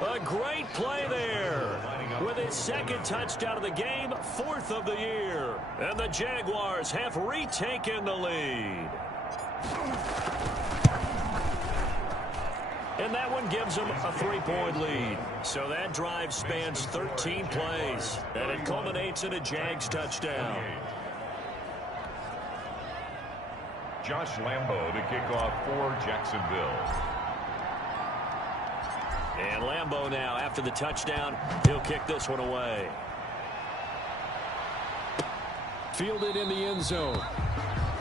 A great play there. With his 2nd touchdown of the game, 4th of the year. And the Jaguars have retaken the lead. And that one gives them a 3-point lead. So that drive spans 13 plays. And it culminates in a Jags touchdown. Josh Lambo to kick off for Jacksonville. And Lambo now, after the touchdown, he'll kick this one away. Fielded in the end zone.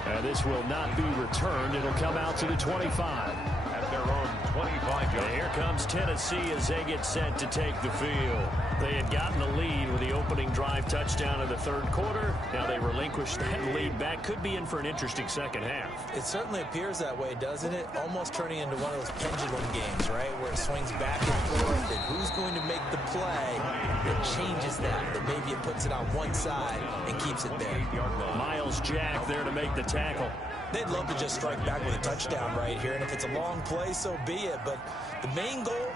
And this will not be returned. It'll come out to the 25. At their own 25-yard. And here comes Tennessee as they get set to take the field. They had gotten the lead with the opening drive touchdown in the third quarter. Now they relinquish that lead back. Could be in for an interesting second half. It certainly appears that way, doesn't it? Almost turning into one of those pendulum games, right? Where it swings back and forth, and who's going to make the play that changes that maybe it puts it on one side and keeps it there. Myles Jack there to make the tackle. They'd love to just strike back with a touchdown right here, and if it's a long play, so be it. But the main goal,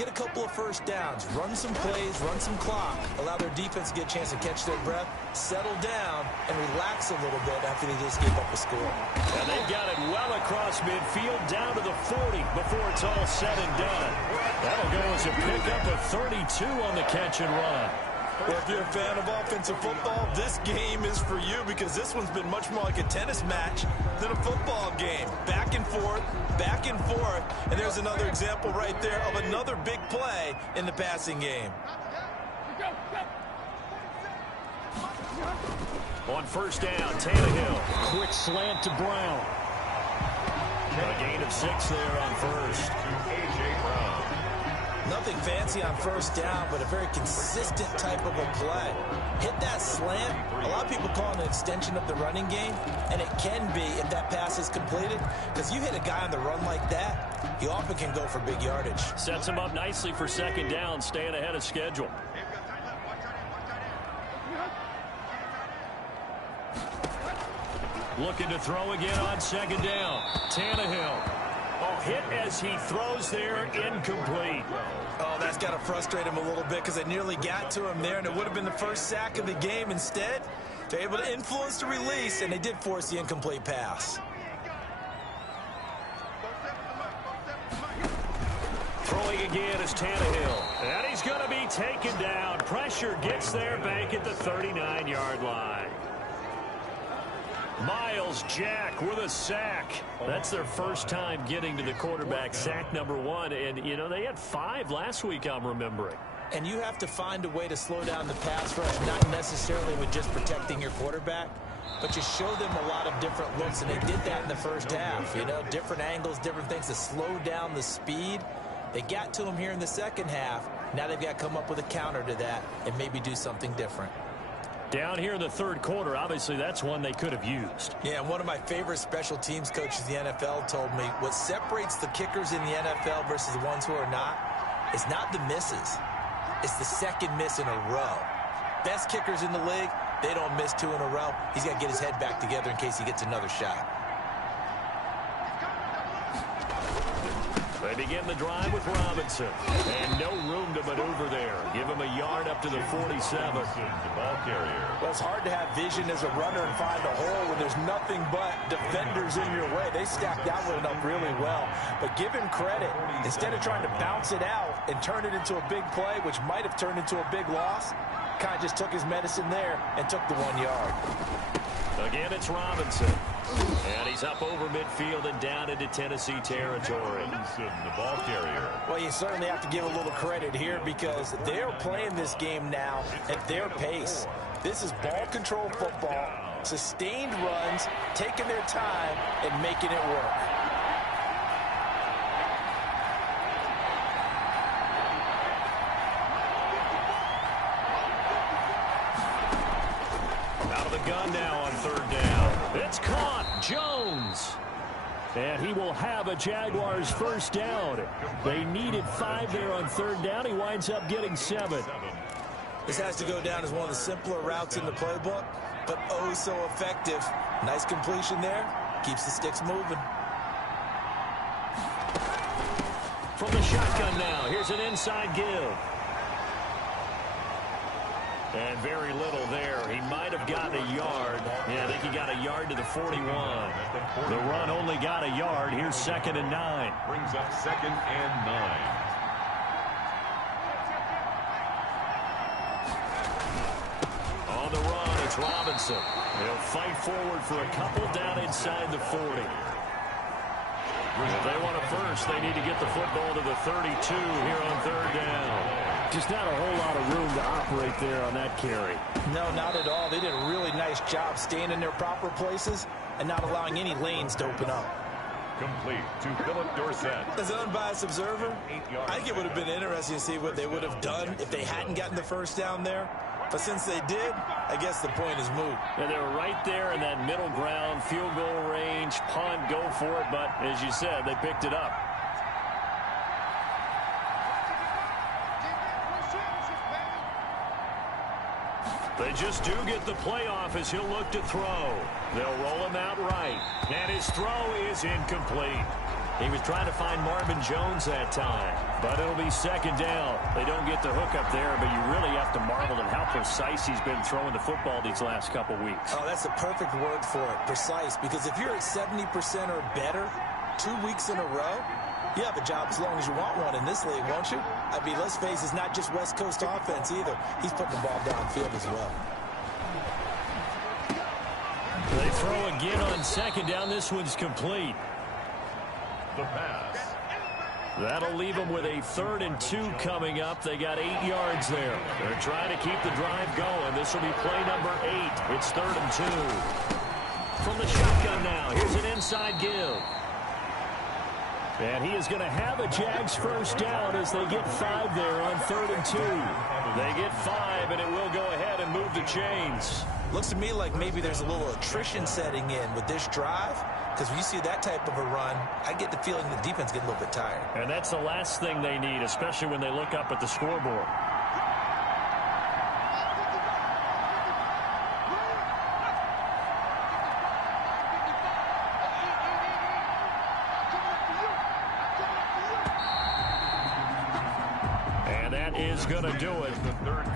get a couple of first downs, run some plays, run some clock, allow their defense to get a chance to catch their breath, settle down, and relax a little bit after they just gave up a score. And they've got it well across midfield down to the 40 before it's all said and done. That'll go as a pickup of 32 on the catch and run. Well, if you're a fan of offensive football, this game is for you because this one's been much more like a tennis match than a football game. Back and forth, and there's another example right there of another big play in the passing game. On first down, Tannehill. Quick slant to Brown. A gain of 6 there on first. A.J. Brown. Nothing fancy on first down, but a very consistent type of a play. Hit that slant. A lot of people call it an extension of the running game, and it can be if that pass is completed, because you hit a guy on the run like that, he often can go for big yardage. Sets him up nicely for second down, staying ahead of schedule. Looking to throw again on second down. Tannehill. Oh, hit as he throws there, incomplete. Oh, that's got to frustrate him a little bit because they nearly got to him there, and it would have been the first sack of the game. Instead, they're able to influence the release, and they did force the incomplete pass. Throwing again is Tannehill. And he's going to be taken down. Pressure gets there back at the 39-yard line. Myles Jack with a sack. That's their first time getting to the quarterback, sack number 1. And, you know, they had 5 last week, I'm remembering. And you have to find a way to slow down the pass rush, not necessarily with just protecting your quarterback, but you show them a lot of different looks, and they did that in the first half. You know, different angles, different things to slow down the speed. They got to him here in the second half. Now they've got to come up with a counter to that and maybe do something different. Down here in the third quarter, obviously that's one they could have used. Yeah, and one of my favorite special teams coaches in the NFL told me what separates the kickers in the NFL versus the ones who are not is not the misses. It's the second miss in a row. Best kickers in the league, they don't miss 2 in a row. He's got to get his head back together in case he gets another shot. They begin the drive with Robinson. And no room to maneuver there. Give him a yard up to the 47. The ball carrier. Well, it's hard to have vision as a runner and find a hole when there's nothing but defenders in your way. They stacked that one up really well. But give him credit. Instead of trying to bounce it out and turn it into a big play, which might have turned into a big loss, kind of just took his medicine there and took the 1 yard. Again, it's Robinson. And he's up over midfield and down into Tennessee territory. Robinson, the ball carrier. Well, you certainly have to give a little credit here because they're playing this game now at their pace. This is ball control football, sustained runs, taking their time and making it work. Out of the gun now on third down. It's caught. Jones. And he will have a Jaguars first down. They needed 5 there on third down. He winds up getting 7. This has to go down as one of the simpler routes in the playbook, but oh so effective. Nice completion there. Keeps the sticks moving. From the shotgun now. Here's an inside give. And very little there. He might have gotten a yard. Yeah, I think he got a yard to the 41. The run only got a yard. Here's 2nd and 9. Brings up 2nd and 9. On the run, it's Robinson. He'll fight forward for a couple down inside the 40. If they want a first, they need to get the football to the 32 here on third down. Just not a whole lot of room to operate there on that carry. No, not at all. They did a really nice job staying in their proper places and not allowing any lanes to open up. Complete to Philip Dorsett. As an unbiased observer, I think it would have been interesting to see what they would have done if they hadn't gotten the first down there. But since they did, I guess the point is moot. And they were right there in that middle ground, field goal range, punt, go for it. But as you said, they picked it up. They just do get the playoff as he'll look to throw. They'll roll him out right. And his throw is incomplete. He was trying to find Marvin Jones that time, but it'll be second down. They don't get the hook up there, but you really have to marvel at how precise he's been throwing the football these last couple weeks. Oh, that's the perfect word for it, precise, because if you're at 70% or better 2 weeks in a row, you have a job as long as you want one in this league, won't you? I mean, let's face it, it's not just West Coast offense either. He's putting the ball downfield as well. They throw again on second down. This one's complete. The pass. That'll leave them with a 3rd and 2 coming up. They got 8 yards there. They're trying to keep the drive going. This will be play number 8. It's 3rd and 2. From the shotgun now, here's an inside give. And he is going to have a Jags first down as they get 5 there on 3rd and 2. They get 5, and it will go ahead and move the chains. Looks to me like maybe there's a little attrition setting in with this drive, because when you see that type of a run, I get the feeling the defense getting a little bit tired. And that's the last thing they need, especially when they look up at the scoreboard. Is going to do it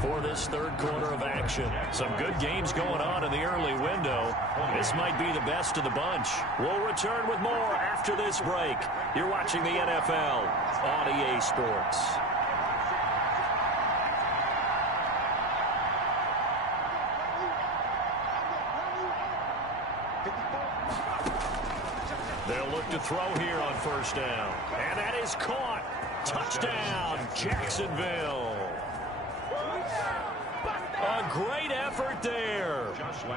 for this 3rd quarter of action. Some good games going on in the early window. This might be the best of the bunch. We'll return with more after this break. You're watching the NFL on EA Sports. They'll look to throw here on first down. And that is caught. Touchdown, Jacksonville. A great effort there.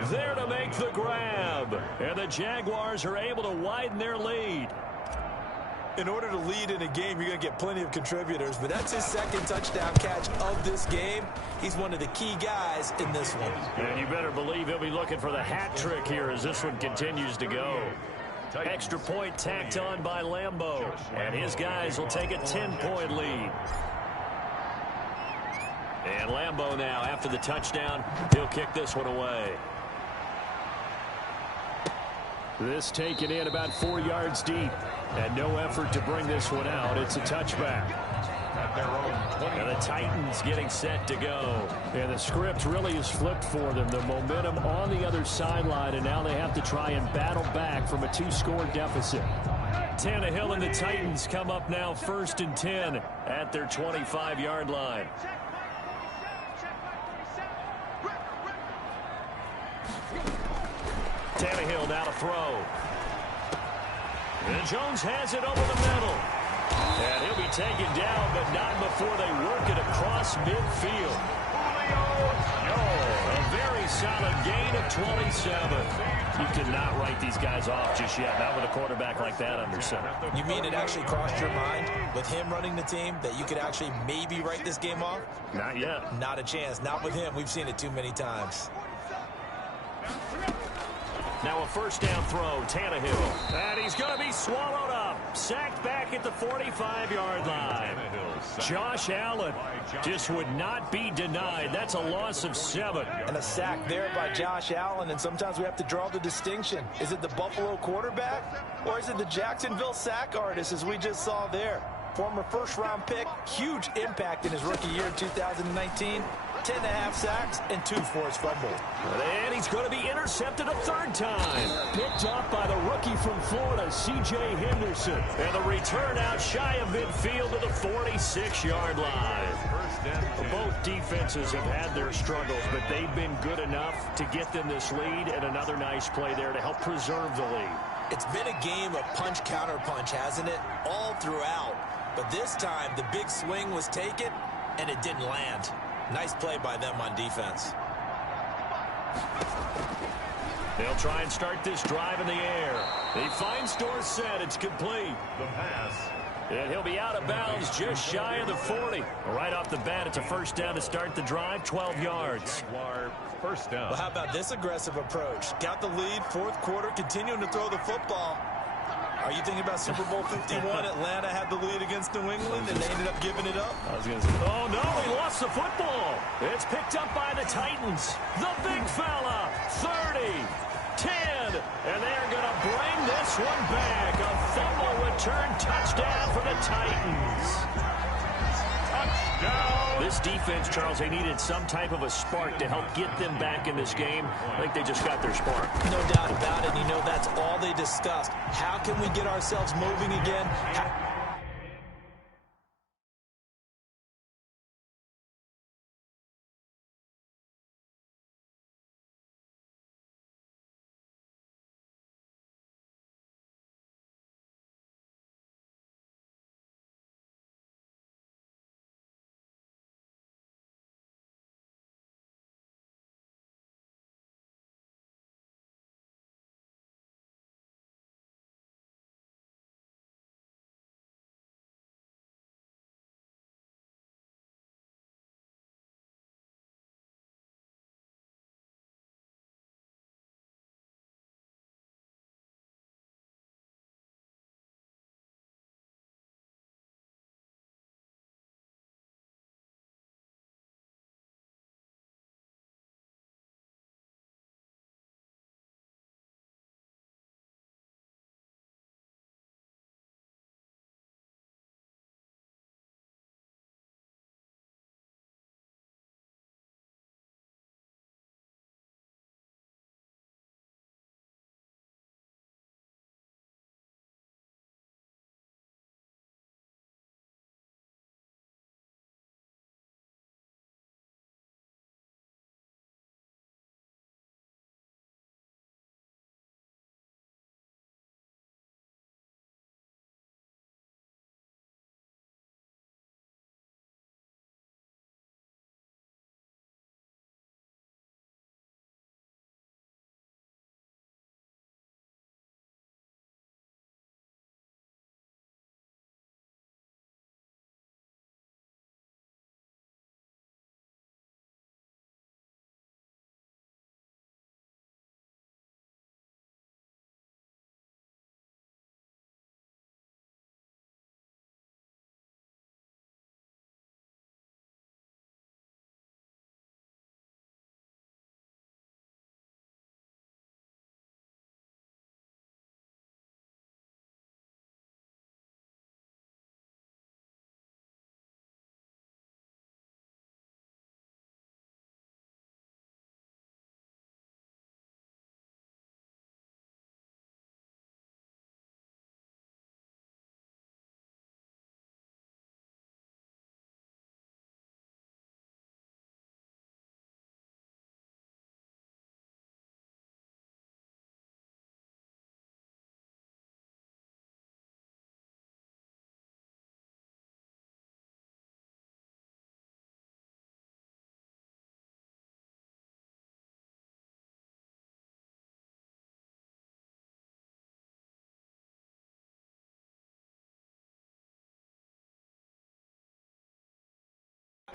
There to make the grab. And the Jaguars are able to widen their lead. In order to lead in a game, you're going to get plenty of contributors, but that's his 2nd touchdown catch of this game. He's one of the key guys in this one. And you better believe he'll be looking for the hat trick here as this one continues to go. Extra point tacked on by Lambeau. And his guys will take a 10-point lead. And Lambeau now, after the touchdown, he'll kick this one away. This taken in about 4 yards deep. And no effort to bring this one out. It's a touchback. And the Titans getting set to go. And the script really is flipped for them. The momentum on the other sideline, and now they have to try and battle back from a 2-score deficit. Tannehill and the Titans come up now 1st and 10 at their 25-yard line. Tannehill now to throw. And Jones has it over the middle. And he'll be taken down, but not before they work it across midfield. A very solid gain of 27. You cannot write these guys off just yet, not with a quarterback like that under center. You mean it actually crossed your mind with him running the team that you could actually maybe write this game off? Not yet. Not a chance. Not with him. We've seen it too many times. Now a first down throw, Tannehill. And he's going to be swallowed up. Sacked back at the 45-yard line. Josh Allen just would not be denied. That's a loss of 7. And a sack there by Josh Allen, and sometimes we have to draw the distinction. Is it the Buffalo quarterback, or is it the Jacksonville sack artist, as we just saw there? Former first-round pick, huge impact in his rookie year in 2019. 10.5 sacks and 2 forced fumbles. And he's going to be intercepted a 3rd time. Picked up by the rookie from Florida, C.J. Henderson. And the return out shy of midfield to the 46-yard line. Both defenses have had their struggles, but they've been good enough to get them this lead, and another nice play there to help preserve the lead. It's been a game of punch-counter-punch, hasn't it? All throughout. But this time, the big swing was taken, and it didn't land. Nice play by them on defense. They'll try and start this drive in the air. He finds Dorsett. It's complete. The pass. And he'll be out of bounds just shy of the 40. Right off the bat, it's a first down to start the drive, 12 yards. Jaguar first down. Well, how about this aggressive approach? Got the lead, 4th quarter, continuing to throw the football. Are you thinking about Super Bowl 51? Atlanta had the lead against New England, and they ended up giving it up. I was going to say, oh, no, he lost the football. It's picked up by the Titans. The big fella, 30, 10, and they're going to bring this one back. A fumble return touchdown for the Titans. Touchdown. This defense, Charles, they needed some type of a spark to help get them back in this game. I think they just got their spark. No doubt about it. You know, that's all they discussed. How can we get ourselves moving again?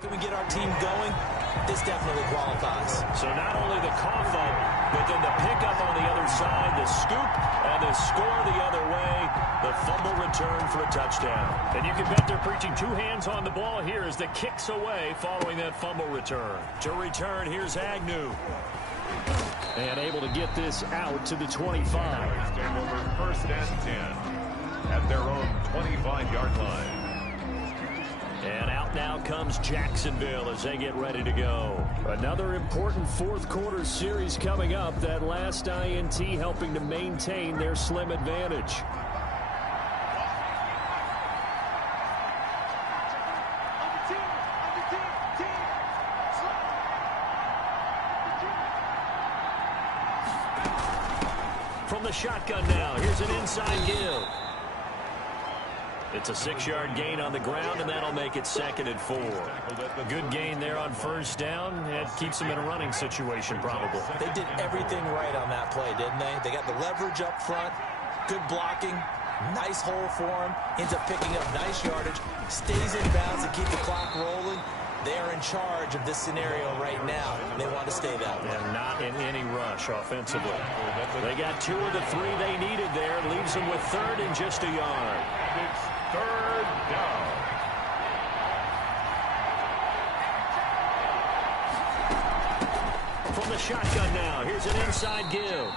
Can we get our team going? This definitely qualifies. So not only the cough up, but then the pickup on the other side, the scoop, and the score the other way, the fumble return for a touchdown. And you can bet they're preaching two hands on the ball here as the kicks away following that fumble return. To return, here's Agnew. And able to get this out to the 25. Stay over 1st and 10 at their own 25-yard line. And out now comes Jacksonville as they get ready to go. Another important fourth quarter series coming up. That last INT helping to maintain their slim advantage. From the shotgun now, here's an inside give. It's a 6-yard gain on the ground, and that'll make it 2nd and 4. A good gain there on 1st down. It keeps them in a running situation, probably. They did everything right on that play, didn't they? They got the leverage up front, good blocking, nice hole for him, ends up picking up nice yardage, stays in bounds to keep the clock rolling. They are in charge of this scenario right now. They want to stay that way. And not in any rush offensively. They got 2 of the 3 they needed there. Leaves them with 3rd and just a yard. It's 3rd down. From the shotgun now, here's an inside give.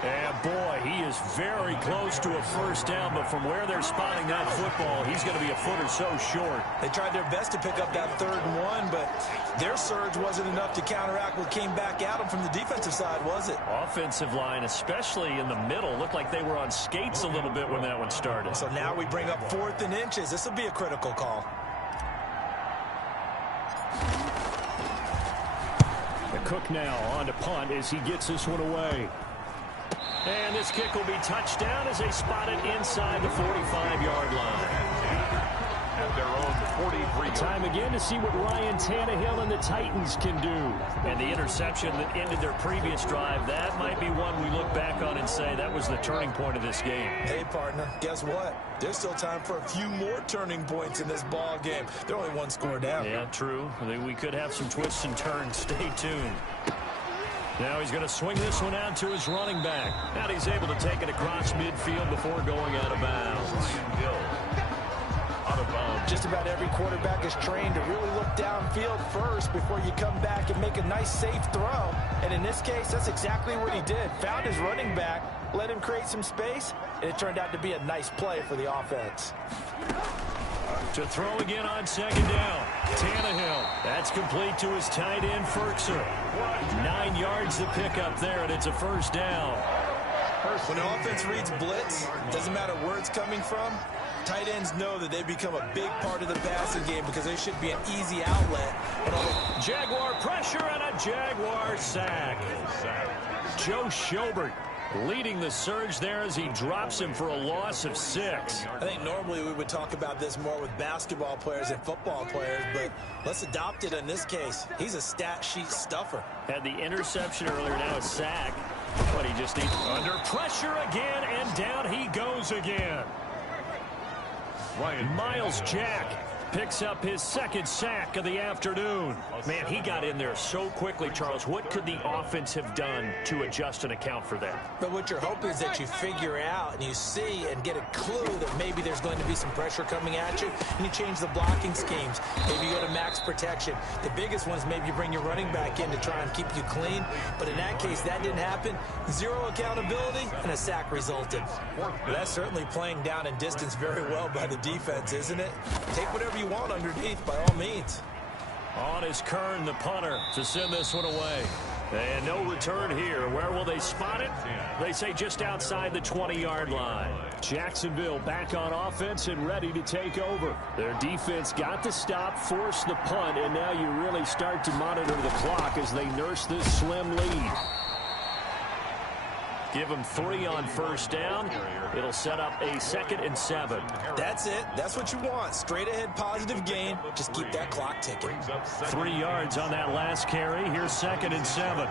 And boy, he is very close to a first down, but from where they're spotting that football, he's going to be a foot or so short. They tried their best to pick up that 3rd and 1, but their surge wasn't enough to counteract what came back at them from the defensive side, was it? Offensive line, especially in the middle, looked like they were on skates a little bit when that one started. So now we bring up 4th and inches. This will be a critical call. The Cook now on to punt as he gets this one away. And this kick will be touched down as they spot it inside the 45-yard line. At their own 43. Time again to see what Ryan Tannehill and the Titans can do. And the interception that ended their previous drive, that might be one we look back on and say that was the turning point of this game. Hey, partner, guess what? There's still time for a few more turning points in this ball game. They're only 1 score down. Yeah, true. We could have some twists and turns. Stay tuned. Now he's going to swing this one out to his running back. And he's able to take it across midfield before going out of bounds. Just about every quarterback is trained to really look downfield first before you come back and make a nice, safe throw. And in this case, that's exactly what he did. Found his running back, let him create some space, and it turned out to be a nice play for the offense. To throw again on 2nd down. Tannehill. That's complete to his tight end, Ferkser. 9 yards to pick up there, and it's a first down. When the offense reads blitz, doesn't matter where it's coming from, tight ends know that they become a big part of the passing game because they should be an easy outlet. Jaguar pressure and a Jaguar sack. Joe Schobert leading the surge there as he drops him for a loss of 6. I think normally we would talk about this more with basketball players and football players, but let's adopt it in this case. He's a stat sheet stuffer. Had the interception earlier, now a sack. But he just needs under pressure again, and down he goes again. Miles Jack picks up his 2nd sack of the afternoon. Man, he got in there so quickly, Charles. What could the offense have done to adjust and account for that? But what you're hoping is that you figure out and you see and get a clue that maybe there's going to be some pressure coming at you, and you change the blocking schemes. Maybe you go to max protection. The biggest one is maybe you bring your running back in to try and keep you clean. But in that case, that didn't happen. 0 accountability, and a sack resulted. Well, that's certainly playing down and distance very well by the defense, isn't it? Take whatever you want underneath, by all means. On is Kern, the punter, to send this one away. And no return here. Where will they spot it? They say just outside the 20-yard line. Jacksonville back on offense and ready to take over. Their defense got the stop, forced the punt, and now you really start to monitor the clock as they nurse this slim lead. Give them 3 on first down. It'll set up a 2nd and 7. That's it. That's what you want. Straight ahead positive gain. Just keep that clock ticking. 3 yards on that last carry. Here's 2nd and 7.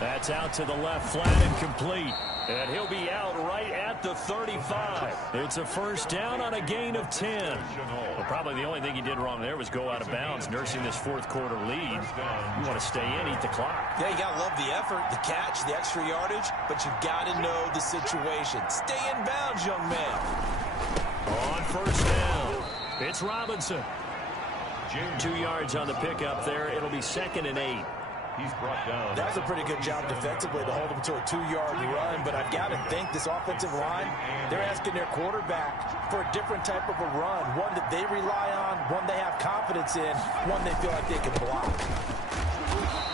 That's out to the left, flat and complete. And he'll be out right at the 35. It's a first down on a gain of 10. Well, probably the only thing he did wrong there was go out of bounds, nursing this 4th quarter lead. You want to stay in, eat the clock. Yeah, you got to love the effort, the catch, the extra yardage, but you got to know the situation. Stay in bounds, young man. On first down, it's Robinson. 2 yards on the pickup there. It'll be 2nd and 8. He's brought down. That was a pretty good job defensively to hold him to a 2-yard run, but I've got to think this offensive line, they're asking their quarterback for a different type of a run, one that they rely on, one they have confidence in, one they feel like they can block.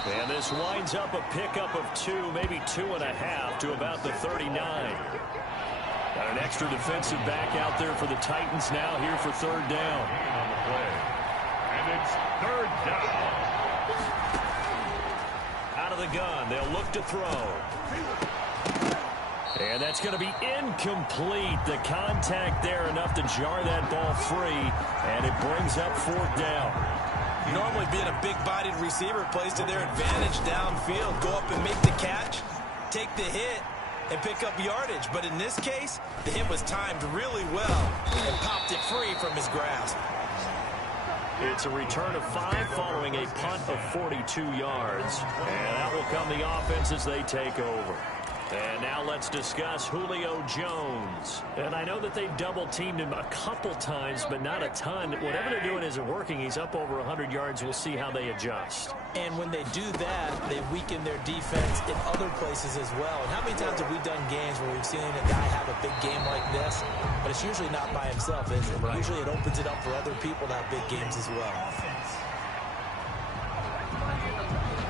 And this winds up a pickup of 2, maybe 2.5 to about the 39. Got an extra defensive back out there for the Titans now here for 3rd down. On the play. And it's 3rd down. Out of the gun, they'll look to throw. And that's going to be incomplete. The contact there enough to jar that ball free, and it brings up 4th down. Normally being a big-bodied receiver plays to their advantage downfield. Go up and make the catch, take the hit, and pick up yardage. But in this case, the hit was timed really well and popped it free from his grasp. It's a return of 5 following a punt of 42 yards. And that will come the offense as they take over. And now let's discuss Julio Jones. And I know that they've double-teamed him a couple times, but not a ton. Whatever they're doing isn't working. He's up over 100 yards. We'll see how they adjust. And when they do that, they weaken their defense in other places as well. And how many times have we done games where we've seen a guy have a big game like this? But it's usually not by himself, is it? Right. Usually it opens it up for other people to have big games as well.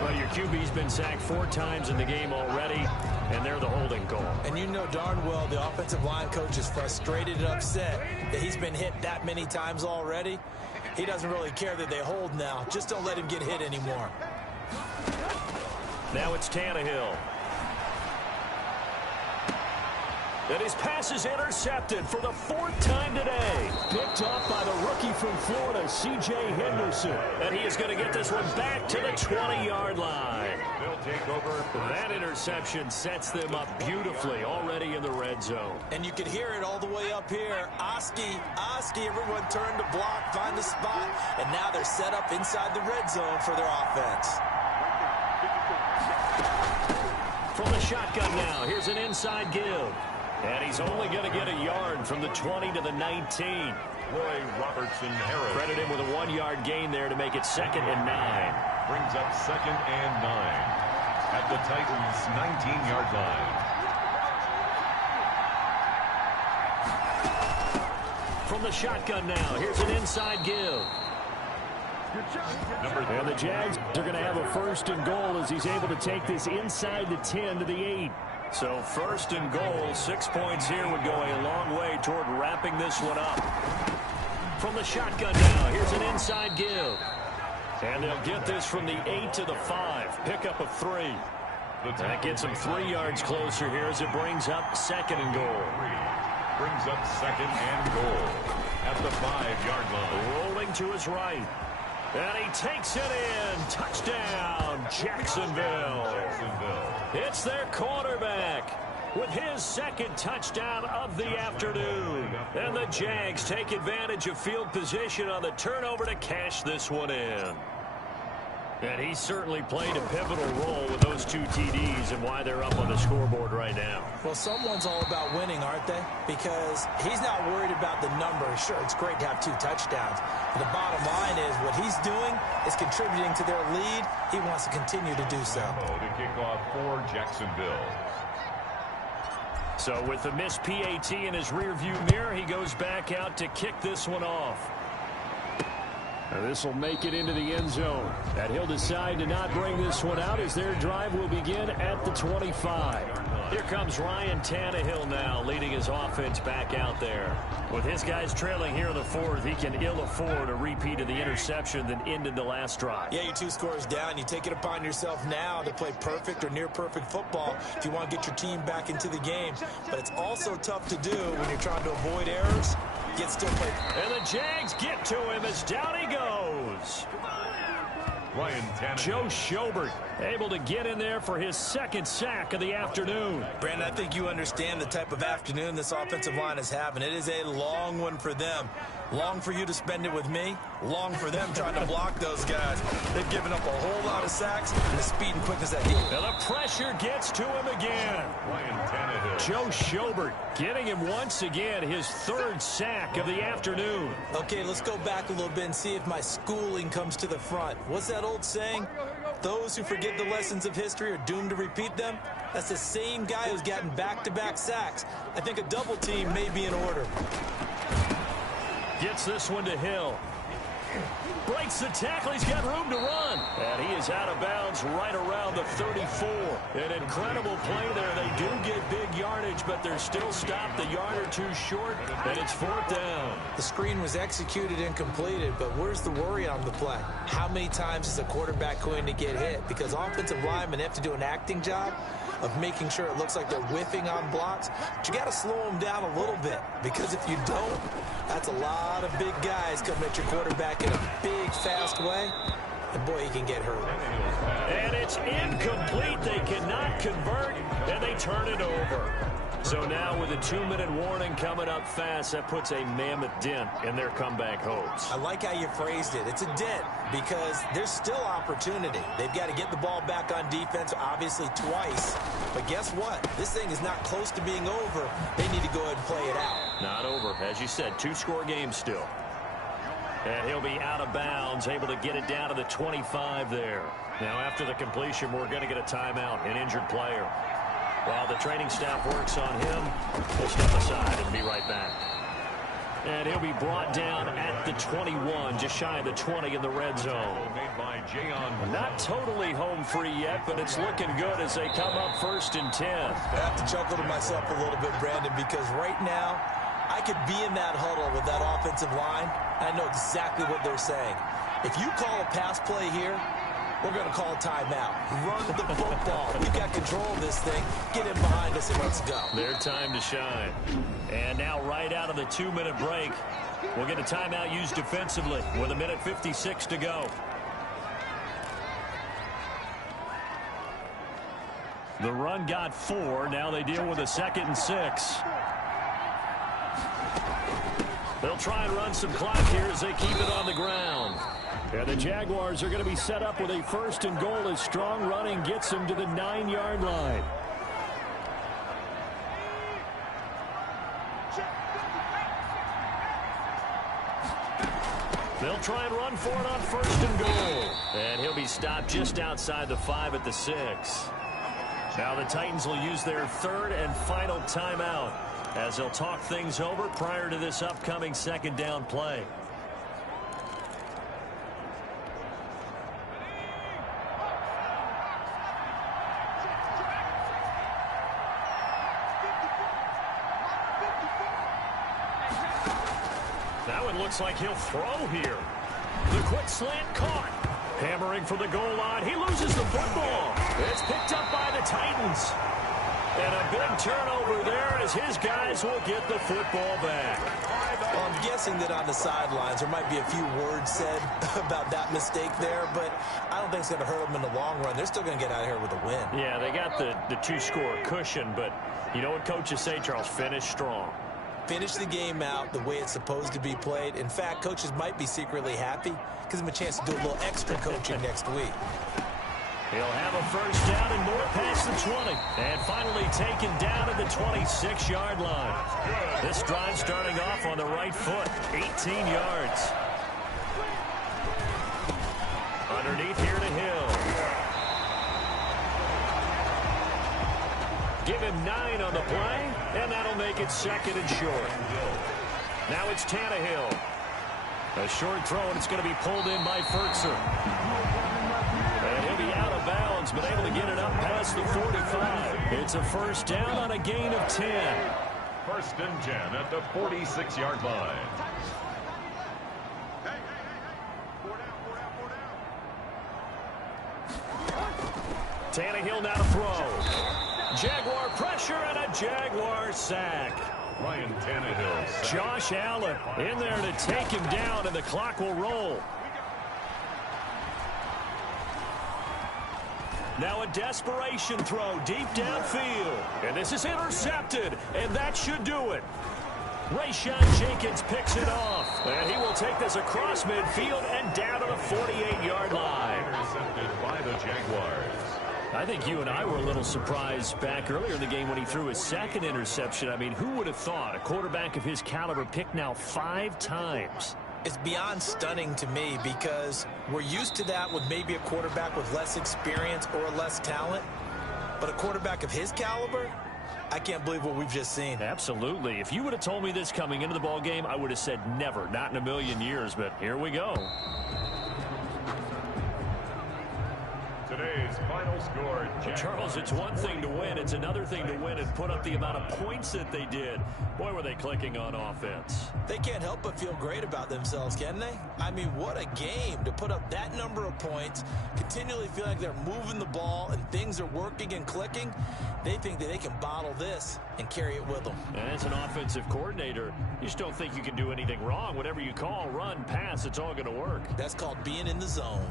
Well, your QB's been sacked 4 times in the game already, and they're the holding call. And you know darn well the offensive line coach is frustrated and upset that he's been hit that many times already. He doesn't really care that they hold now. Just don't let him get hit anymore. Now it's Tannehill. And his pass is intercepted for the 4th time today. Picked off by the rookie from Florida, C.J. Henderson. And he is going to get this one back to the 20-yard line. They'll take over. That interception sets them up beautifully already in the red zone. And you can hear it all the way up here. Oski, everyone turned to block, find the spot, and now they're set up inside the red zone for their offense. From the shotgun now, here's an inside give. And he's only going to get a yard from the 20 to the 19. Roy Robertson Harris. Credit him with a 1-yard gain there to make it 2nd and 9. Brings up 2nd and 9 at the Titans' 19-yard line. From the shotgun now, here's an inside give. And the Jags are going to have a 1st and goal as he's able to take this inside the 10 to the 8. So 1st and goal, 6 points here would go a long way toward wrapping this one up. From the shotgun now, here's an inside give. And they'll get this from the 8 to the 5. Pickup of 3. That gets them 3 yards closer here as it brings up 2nd and goal. Brings up 2nd and goal at the 5-yard line. Rolling to his right. And he takes it in. Touchdown, Jacksonville. It's their quarterback with his 2nd touchdown of the afternoon. And the Jags take advantage of field position on the turnover to cash this one in. And he certainly played a pivotal role with those 2 TDs and why they're up on the scoreboard right now. Well, someone's all about winning, aren't they? Because he's not worried about the number. Sure, it's great to have 2 touchdowns. But the bottom line is what he's doing is contributing to their lead. He wants to continue to do so. To kick off for Jacksonville. So with the missed PAT in his rearview mirror, he goes back out to kick this one off. Now this will make it into the end zone. And he'll decide to not bring this one out as their drive will begin at the 25. Here comes Ryan Tannehill now, leading his offense back out there. With his guys trailing here in the 4th, he can ill afford a repeat of the interception that ended the last drive. Yeah, you're 2 scores down. You take it upon yourself now to play perfect or near perfect football if you want to get your team back into the game. But it's also tough to do when you're trying to avoid errors. Yet still play. And the Jags get to him as down he goes. Ryan Tannehill. Joe Schobert able to get in there for his 2nd sack of the afternoon. Brandon, I think you understand the type of afternoon this offensive line is having. It is a long one for them. Long for you to spend it with me. Long for them trying to block those guys. They've given up a whole lot of sacks and the speed and quickness that he. And the pressure gets to him again. Ryan Tannehill. Joe Schobert getting him once again, his 3rd sack of the afternoon. Okay, let's go back a little bit and see if my schooling comes to the front. What's that old saying? Those who forget the lessons of history are doomed to repeat them. That's the same guy who's gotten back-to-back sacks. I think a double team may be in order. Gets this one to Hill. Breaks the tackle. He's got room to run. And he is out of bounds right around the 34. An incredible play there. They do get big yardage, but they're still stopped a yard or 2 short, and it's 4th down. The screen was executed and completed, but where's the worry on the play? How many times is a quarterback going to get hit? Because offensive linemen have to do an acting job of making sure it looks like they're whiffing on blocks. But you got to slow them down a little bit, because if you don't, that's a lot of big guys coming at your quarterback in a big, fast way. And boy, he can get hurt. And it's incomplete. They cannot convert, and they turn it over. So now with a 2-minute warning coming up fast, that puts a mammoth dent in their comeback hopes. I like how you phrased it. It's a dent because there's still opportunity. They've got to get the ball back on defense, obviously twice. But guess what? This thing is not close to being over. They need to go ahead and play it out. Not over. As you said, 2-score game still. And he'll be out of bounds, able to get it down to the 25 there. Now after the completion, we're going to get a timeout, an injured player. While the training staff works on him, we'll step aside and be right back. And he'll be brought down at the 21, just shy of the 20 in the red zone. Not totally home free yet, but it's looking good as they come up 1st and 10. I have to chuckle to myself a little bit, Brandon, because right now I could be in that huddle with that offensive line. I know exactly what they're saying. If you call a pass play here, we're going to call a timeout. Run the football. We've got control of this thing. Get in behind us and let's go. Their time to shine. And now right out of the 2-minute break, we'll get a timeout used defensively with 1:56 to go. The run got 4. Now they deal with a 2nd and 6. They'll try and run some clock here as they keep it on the ground. And the Jaguars are going to be set up with a 1st and goal as strong running gets them to the 9-yard line. They'll try and run for it on 1st and goal. And he'll be stopped just outside the 5 at the 6. Now the Titans will use their 3rd and final timeout as they'll talk things over prior to this upcoming 2nd down play. Now it looks like he'll throw here. The quick slant caught. Hammering for the goal line. He loses the football. It's picked up by the Titans. And a big turnover there as his guys will get the football back. Well, I'm guessing that on the sidelines there might be a few words said about that mistake there, but I don't think it's going to hurt them in the long run. They're still going to get out of here with a win. Yeah, they got the 2-score cushion, but you know what coaches say, Charles? Finish strong. Finish the game out the way it's supposed to be played. In fact, coaches might be secretly happy because of a chance to do a little extra coaching next week. He'll have a 1st down and more past the 20. And finally taken down at the 26-yard line. This drive starting off on the right foot. 18 yards. Underneath here to Hill. Give him 9 on the play, and that'll make it 2nd and short. Now it's Tannehill. A short throw, and it's going to be pulled in by Fertzer. And he'll be out of bounds, but able to get it up past the 45. It's a 1st down on a gain of 10. 1st and 10 at the 46-yard line. Tannehill now to throw. Jaguar pressure and a Jaguar sack. Ryan Tannehill. Josh Allen in there to take him down, and the clock will roll. Now a desperation throw deep downfield. And this is intercepted, and that should do it. Rayshon Jenkins picks it off. And he will take this across midfield and down to the 48-yard line. Intercepted by the Jaguars. I think you and I were a little surprised back earlier in the game when he threw his 2nd interception. I mean, who would have thought a quarterback of his caliber picked now 5 times? It's beyond stunning to me because we're used to that with maybe a quarterback with less experience or less talent. But a quarterback of his caliber, I can't believe what we've just seen. Absolutely. If you would have told me this coming into the ball game, I would have said never, not in a million years. But here we go. Today's final score. Well, Charles, it's one thing to win. It's another thing to win and put up the amount of points that they did. Boy, were they clicking on offense. They can't help but feel great about themselves, can they? I mean, what a game to put up that number of points, continually feel like they're moving the ball and things are working and clicking. They think that they can bottle this and carry it with them. And as an offensive coordinator, you just don't think you can do anything wrong. Whatever you call, run, pass, it's all going to work. That's called being in the zone.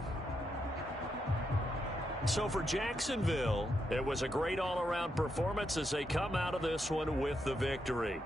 So for Jacksonville, it was a great all-around performance as they come out of this one with the victory.